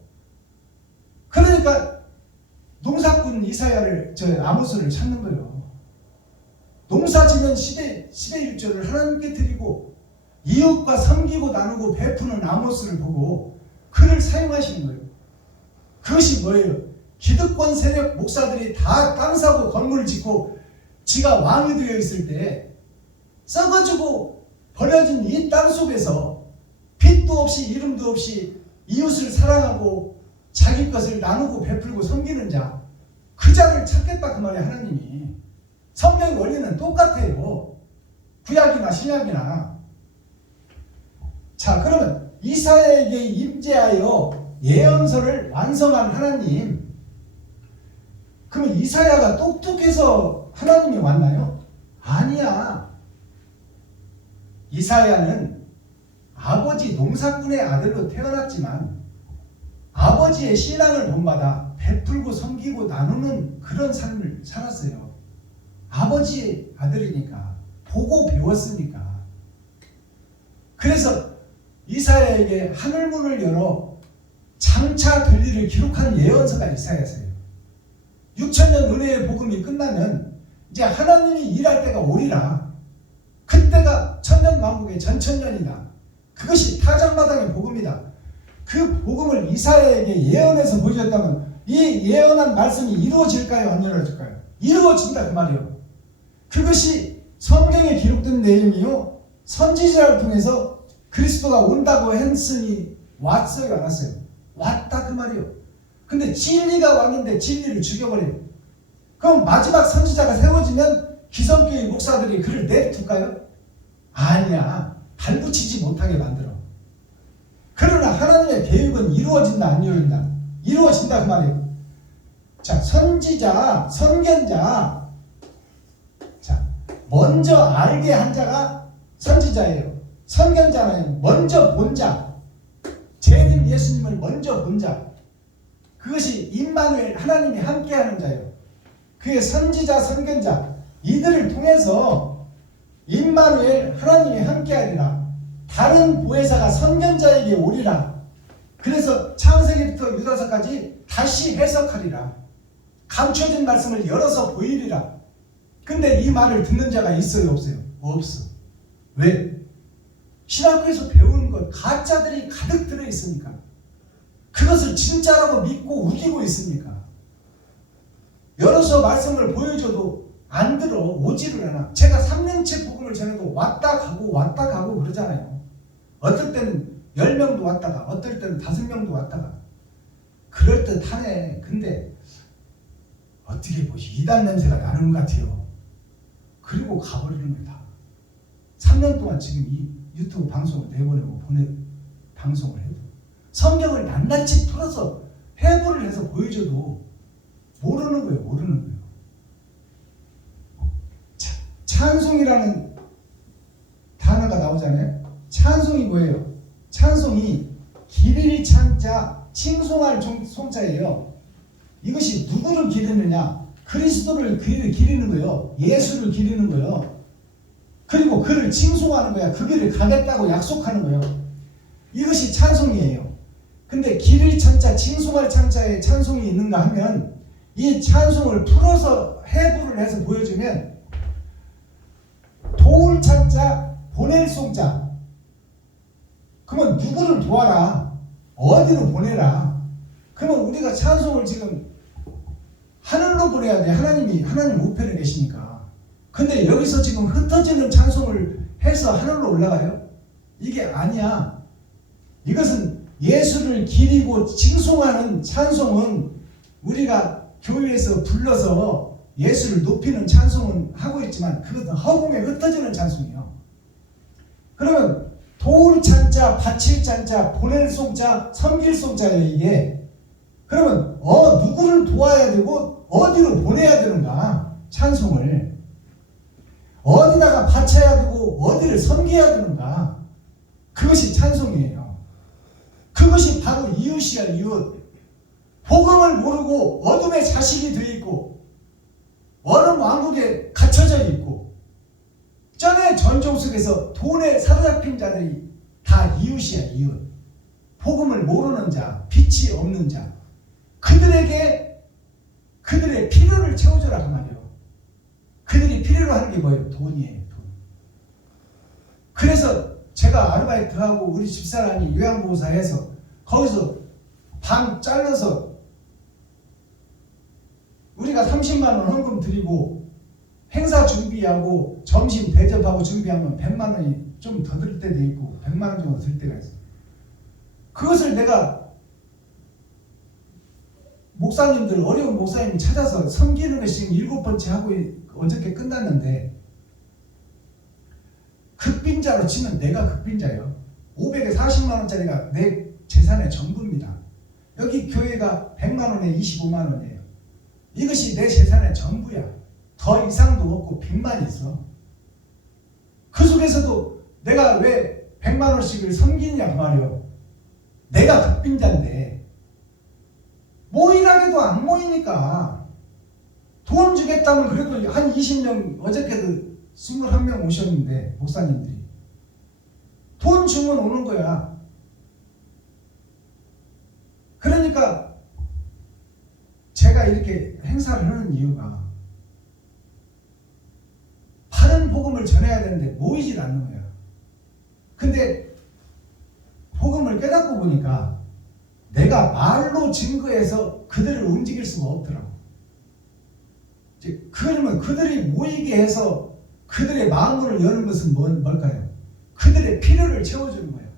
그러니까 농사꾼 이사야를, 아모스를 찾는 거예요. 농사지면 10의 1조를 하나님께 드리고 이웃과 섬기고 나누고 베푸는 아모스를 보고 그를 사용하시는 거예요. 그것이 뭐예요? 기득권 세력 목사들이 다 땅 사고 건물을 짓고 지가 왕이 되어 있을 때 썩어지고 버려진 이 땅 속에서 빛도 없이 이름도 없이 이웃을 사랑하고 자기 것을 나누고 베풀고 섬기는 자, 그 자를 찾겠다 그 말이야. 하나님이. 성경의 원리는 똑같아요. 구약이나 신약이나. 자, 그러면 이사야에게 임재하여 예언서를 완성한 하나님, 그러면 이사야가 똑똑해서 하나님이 왔나요? 아니야. 이사야는 아버지 농사꾼의 아들로 태어났지만 아버지의 신앙을 본받아 베풀고 섬기고 나누는 그런 삶을 살았어요. 아버지의 아들이니까, 보고 배웠으니까. 그래서 이사야에게 하늘문을 열어 장차 될 일을 기록한 예언서가 이사야서예요. 6천년 은혜의 복음이 끝나면 이제 하나님이 일할 때가 오리라. 그때가 천년왕국의 전천년이다. 그것이 타작마당의 복음이다. 그 복음을 이사야에게 예언해서 보여줬다면 이 예언한 말씀이 이루어질까요? 안 이루어질까요? 이루어진다 그 말이에요. 그것이 성경에 기록된 내용이요, 선지자를 통해서 그리스도가 온다고 했으니 왔어요, 안 왔어요? 왔다 그 말이에요. 근데 진리가 왔는데 진리를 죽여버려요. 그럼 마지막 선지자가 세워지면 기성교회 목사들이 그를 내둘까요? 아니야. 발붙이지 못하게 만들어. 그러나 하나님의 계획은 이루어진다 안 이루어진다? 이루어진다 그 말이에요. 자, 선지자, 선견자. 자, 먼저 알게 한 자가 선지자예요. 선견자는 먼저 본 자, 재림 예수님을 먼저 본 자. 그것이 임마누엘, 하나님이 함께하는 자예요. 그게 선지자, 선견자. 이들을 통해서 임마누엘, 하나님이 함께하리라. 다른 보혜사가 선견자에게 오리라. 그래서 창세기부터 유다서까지 다시 해석하리라. 감춰진 말씀을 열어서 보이리라. 근데 이 말을 듣는 자가 있어요, 없어요? 없어. 왜? 신학교에서 배운 것 가짜들이 가득 들어있으니까. 그것을 진짜라고 믿고 우기고 있으니까. 열어서 말씀을 보여줘도 안 들어, 오지를 않아. 제가 3년째 복음을 전해도 왔다 가고 그러잖아요. 어떨 때는 10명도 왔다가, 어떨 때는 5명도 왔다가. 그럴듯하네. 근데 어떻게 보시, 이단 냄새가 나는 것 같아요. 그리고 가버리는 거다. 3년 동안 지금 이 유튜브 방송을 내보내고 방송을 해도 성경을 낱낱이 풀어서 해부를 해서 보여줘도 모르는 거예요. 모르는 거예요. 찬송이라는 단어가 나오잖아요. 찬송이 뭐예요? 찬송이 기릴 찬자, 칭송할 송자예요. 이것이 누구를 기리느냐? 그리스도를 기리는 거예요. 예수를 기리는 거예요. 그리고 그를 칭송하는 거야. 그 길을 가겠다고 약속하는 거예요. 이것이 찬송이에요. 근데 기릴 찬자, 칭송할 찬자에 찬송이 있는가 하면 이 찬송을 풀어서 해부를 해서 보여주면 도울 찬자, 보낼 송자. 그러면 누구를 도와라? 어디로 보내라. 그러면 우리가 찬송을 지금 하늘로 보내야 돼. 하나님 우편에 계시니까. 근데 여기서 지금 흩어지는 찬송을 해서 하늘로 올라가요? 이게 아니야. 이것은 예수를 기리고 칭송하는 찬송은 우리가 교회에서 불러서 예수를 높이는 찬송은 하고 있지만 그것은 허공에 흩어지는 찬송이에요. 그러면 도울 찬자, 바칠 찬자, 보낼 송자, 섬길 송자예요 이게. 그러면 누구를 도와야 되고 어디로 보내야 되는가? 찬송을 어디다가 바쳐야 되고 어디를 섬겨야 되는가? 그것이 찬송이에요. 그것이 바로 이웃이야. 이웃. 복음을 모르고 어둠의 자식이 되어 있고 얼음 왕국에 갇혀져 있고 전에 전종 속에서 돈에 사로잡힌 자들이 다 이웃이야. 이웃. 복음을 모르는 자, 빛이 없는 자, 그들에게 그들의 필요를 채워줘라 그 말이에요. 그들이 필요로 하는 게 뭐예요? 돈이에요. 돈. 그래서 제가 아르바이트하고 우리 집사람이 요양보호사해서 거기서 반 잘라서 우리가 30만 원 헌금 드리고 행사 준비하고 점심 대접하고 준비하면 100만 원이 좀 더 들 때도 있고 100만 원 정도 들 때가 있어요. 그것을 내가 목사님들 어려운 목사님 찾아서 섬기는 것이 지금 7번째 하고 어저께 끝났는데 극빈자로 치면 내가 극빈자예요. 500에 40만 원짜리가 내 재산의 전부입니다. 여기 교회가 100만 원에 25만 원이에요. 이것이 내 재산의 전부야. 더 이상도 없고 빚만 있어. 그 속에서도 내가 왜 100만 원씩을 섬기느냐 그 말이에요. 내가 극빈자인데 모이라게도 안 모이니까 돈 주겠다면 그래도 한 20명 어저께도 21명 오셨는데 목사님들이 돈 주면 오는 거야. 그러니까 제가 이렇게 행사를 하는 이유가 바른 복음을 전해야 되는데 모이질 않는 거야. 근데 복음을 깨닫고 보니까 내가 말로 증거해서 그들을 움직일 수가 없더라고. 그러면 그들이 모이게 해서 그들의 마음을 여는 것은 뭘까요? 그들의 필요를 채워주는 거예요.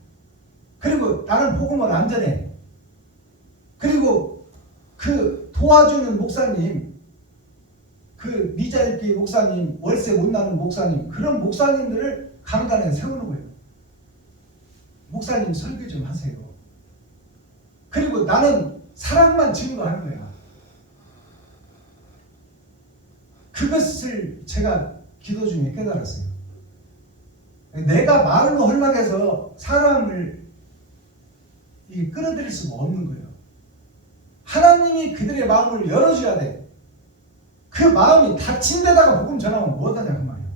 그리고 나는 복음을 안 전해. 그리고 그 도와주는 목사님, 그 미자일기 목사님, 월세 못 나는 목사님, 그런 목사님들을 강단에 세우는 거예요. 목사님 설교 좀 하세요. 그리고 나는 사랑만 증거하는 거야. 그것을 제가 기도 중에 깨달았어요. 내가 말로 헐락해서 사람을 끌어들일 수가 없는 거예요. 하나님이 그들의 마음을 열어줘야 돼. 그 마음이 닫힌 데다가 복음 전하면 뭐하냐 그 말이에요.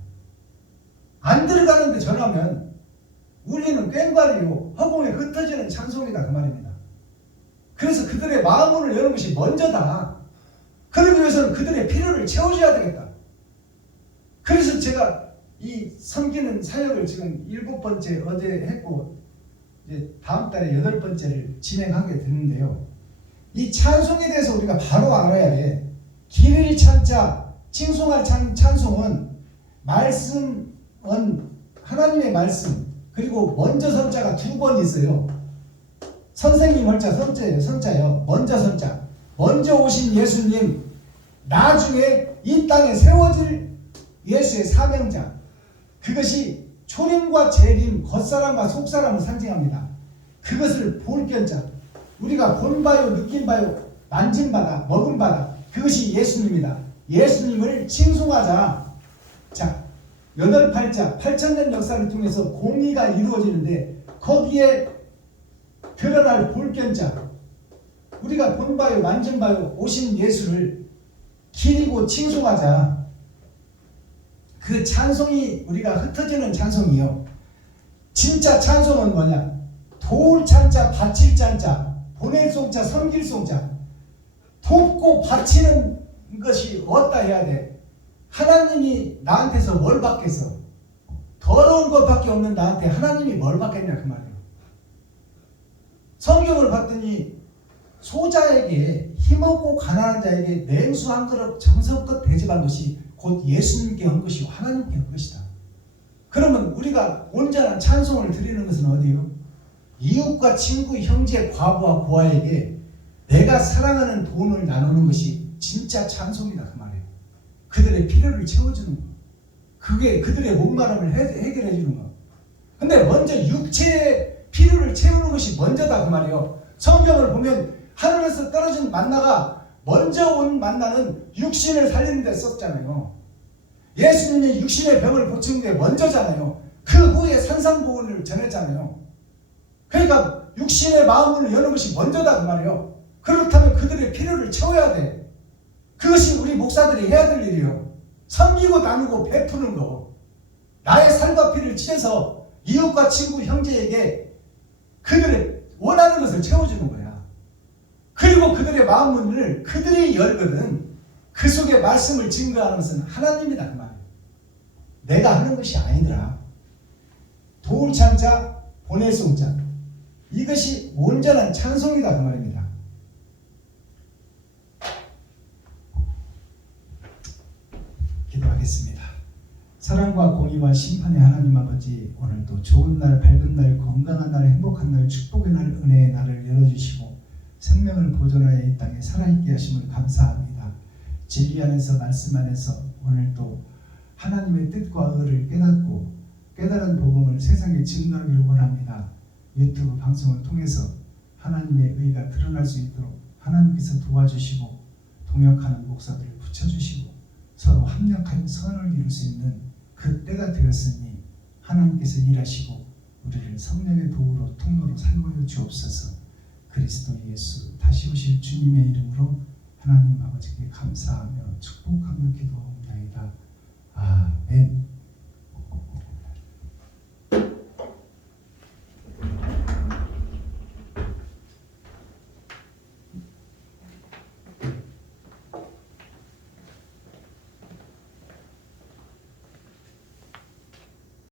안 들어가는데 전하면 울리는 꽹과리요 허공에 흩어지는 찬송이다 그 말입니다. 그래서 그들의 마음을 여는 것이 먼저다. 그러기 위해서는 그들의 필요를 채워줘야 되겠다. 그래서 제가 이 섬기는 사역을 지금 7번째 어제 했고 이제 다음 달에 8번째를 진행하게 되는데요. 이 찬송에 대해서 우리가 바로 알아야 돼. 길을 찾자, 칭송할 찬송은 말씀은 하나님의 말씀, 그리고 먼저 선자가 2번 있어요. 선생님 설자 선자예요. 먼저 선자. 먼저 오신 예수님, 나중에 이 땅에 세워질 예수의 사명자. 그것이 초림과 재림, 겉사람과 속사람을 상징합니다. 그것을 볼견자. 우리가 본바요, 느낀바요, 만진바다, 먹은바다. 그것이 예수님입니다. 예수님을 칭송하자. 자, 8팔자, 8,000년 역사를 통해서 공의가 이루어지는데 거기에 드러날 볼견자. 우리가 본바요, 만진바요, 오신 예수를 기리고 칭송하자. 그 찬송이 우리가 흩어지는 찬송이요. 진짜 찬송은 뭐냐? 도울 찬자, 바칠 찬자, 보낼 송자, 섬길 송자. 돕고 바치는 것이 어디다 해야 돼? 하나님이 나한테서 뭘 받겠어? 더러운 것밖에 없는 나한테 하나님이 뭘 받겠냐 그 말이에요. 성경을 봤더니 소자에게, 힘없고 가난한 자에게 냉수 한 그릇 정성껏 대접한 것이 곧 예수님께 한 것이고 하나님께 한 것이다. 그러면 우리가 온전한 찬송을 드리는 것은 어디요? 이웃과 친구, 형제, 과부와 고아에게 내가 사랑하는 돈을 나누는 것이 진짜 찬송이다 그 말이에요. 그들의 필요를 채워주는 거. 그게 그들의 목마름을 해결해 주는 거. 근데 먼저 육체의 필요를 채우는 것이 먼저다 그 말이에요. 성경을 보면 하늘에서 떨어진 만나가 먼저 온 만나는 육신을 살리는 데 썼잖아요. 예수님이 육신의 병을 고치는 게 먼저잖아요. 그 후에 산상보훈을 전했잖아요. 그러니까 육신의 마음을 여는 것이 먼저다 그 말이에요. 그렇다면 그들의 필요를 채워야 돼. 그것이 우리 목사들이 해야 될 일이에요. 섬기고 나누고 베푸는 거. 나의 살과 피를 찢어서 이웃과 친구, 형제에게 그들의 원하는 것을 채워주는 거야. 그리고 그들의 마음문을 그들이 열거든 그 속에 말씀을 증거하는 것은 하나님이다 그 말이에요. 내가 하는 것이 아니더라. 도울 창자, 보낼 송자. 이것이 온전한 찬송이다 그 말입니다. 기도하겠습니다. 사랑과 공의와 심판의 하나님 아버지, 오늘도 좋은 날, 밝은 날, 건강한 날, 행복한 날, 축복의 날, 은혜의 날을 열어주시고 생명을 보존하여 이 땅에 살아있게 하심을 감사합니다. 진리 안에서, 말씀 안에서 오늘도 하나님의 뜻과 의를 깨닫고 깨달은 복음을 세상에 증거하기를 원합니다. 유튜브 방송을 통해서 하나님의 의가 드러날 수 있도록 하나님께서 도와주시고 동역하는 목사들을 붙여주시고 서로 합력하여 선을 이룰 수 있는 그 때가 되었으니 하나님께서 일하시고 우리를 성령의 도구로 통로로 사용하여 주옵소서. 그리스도 예수 다시 오실 주님의 이름으로 하나님 아버지께 감사하며 축복하며 기도하옵나이다. 아멘.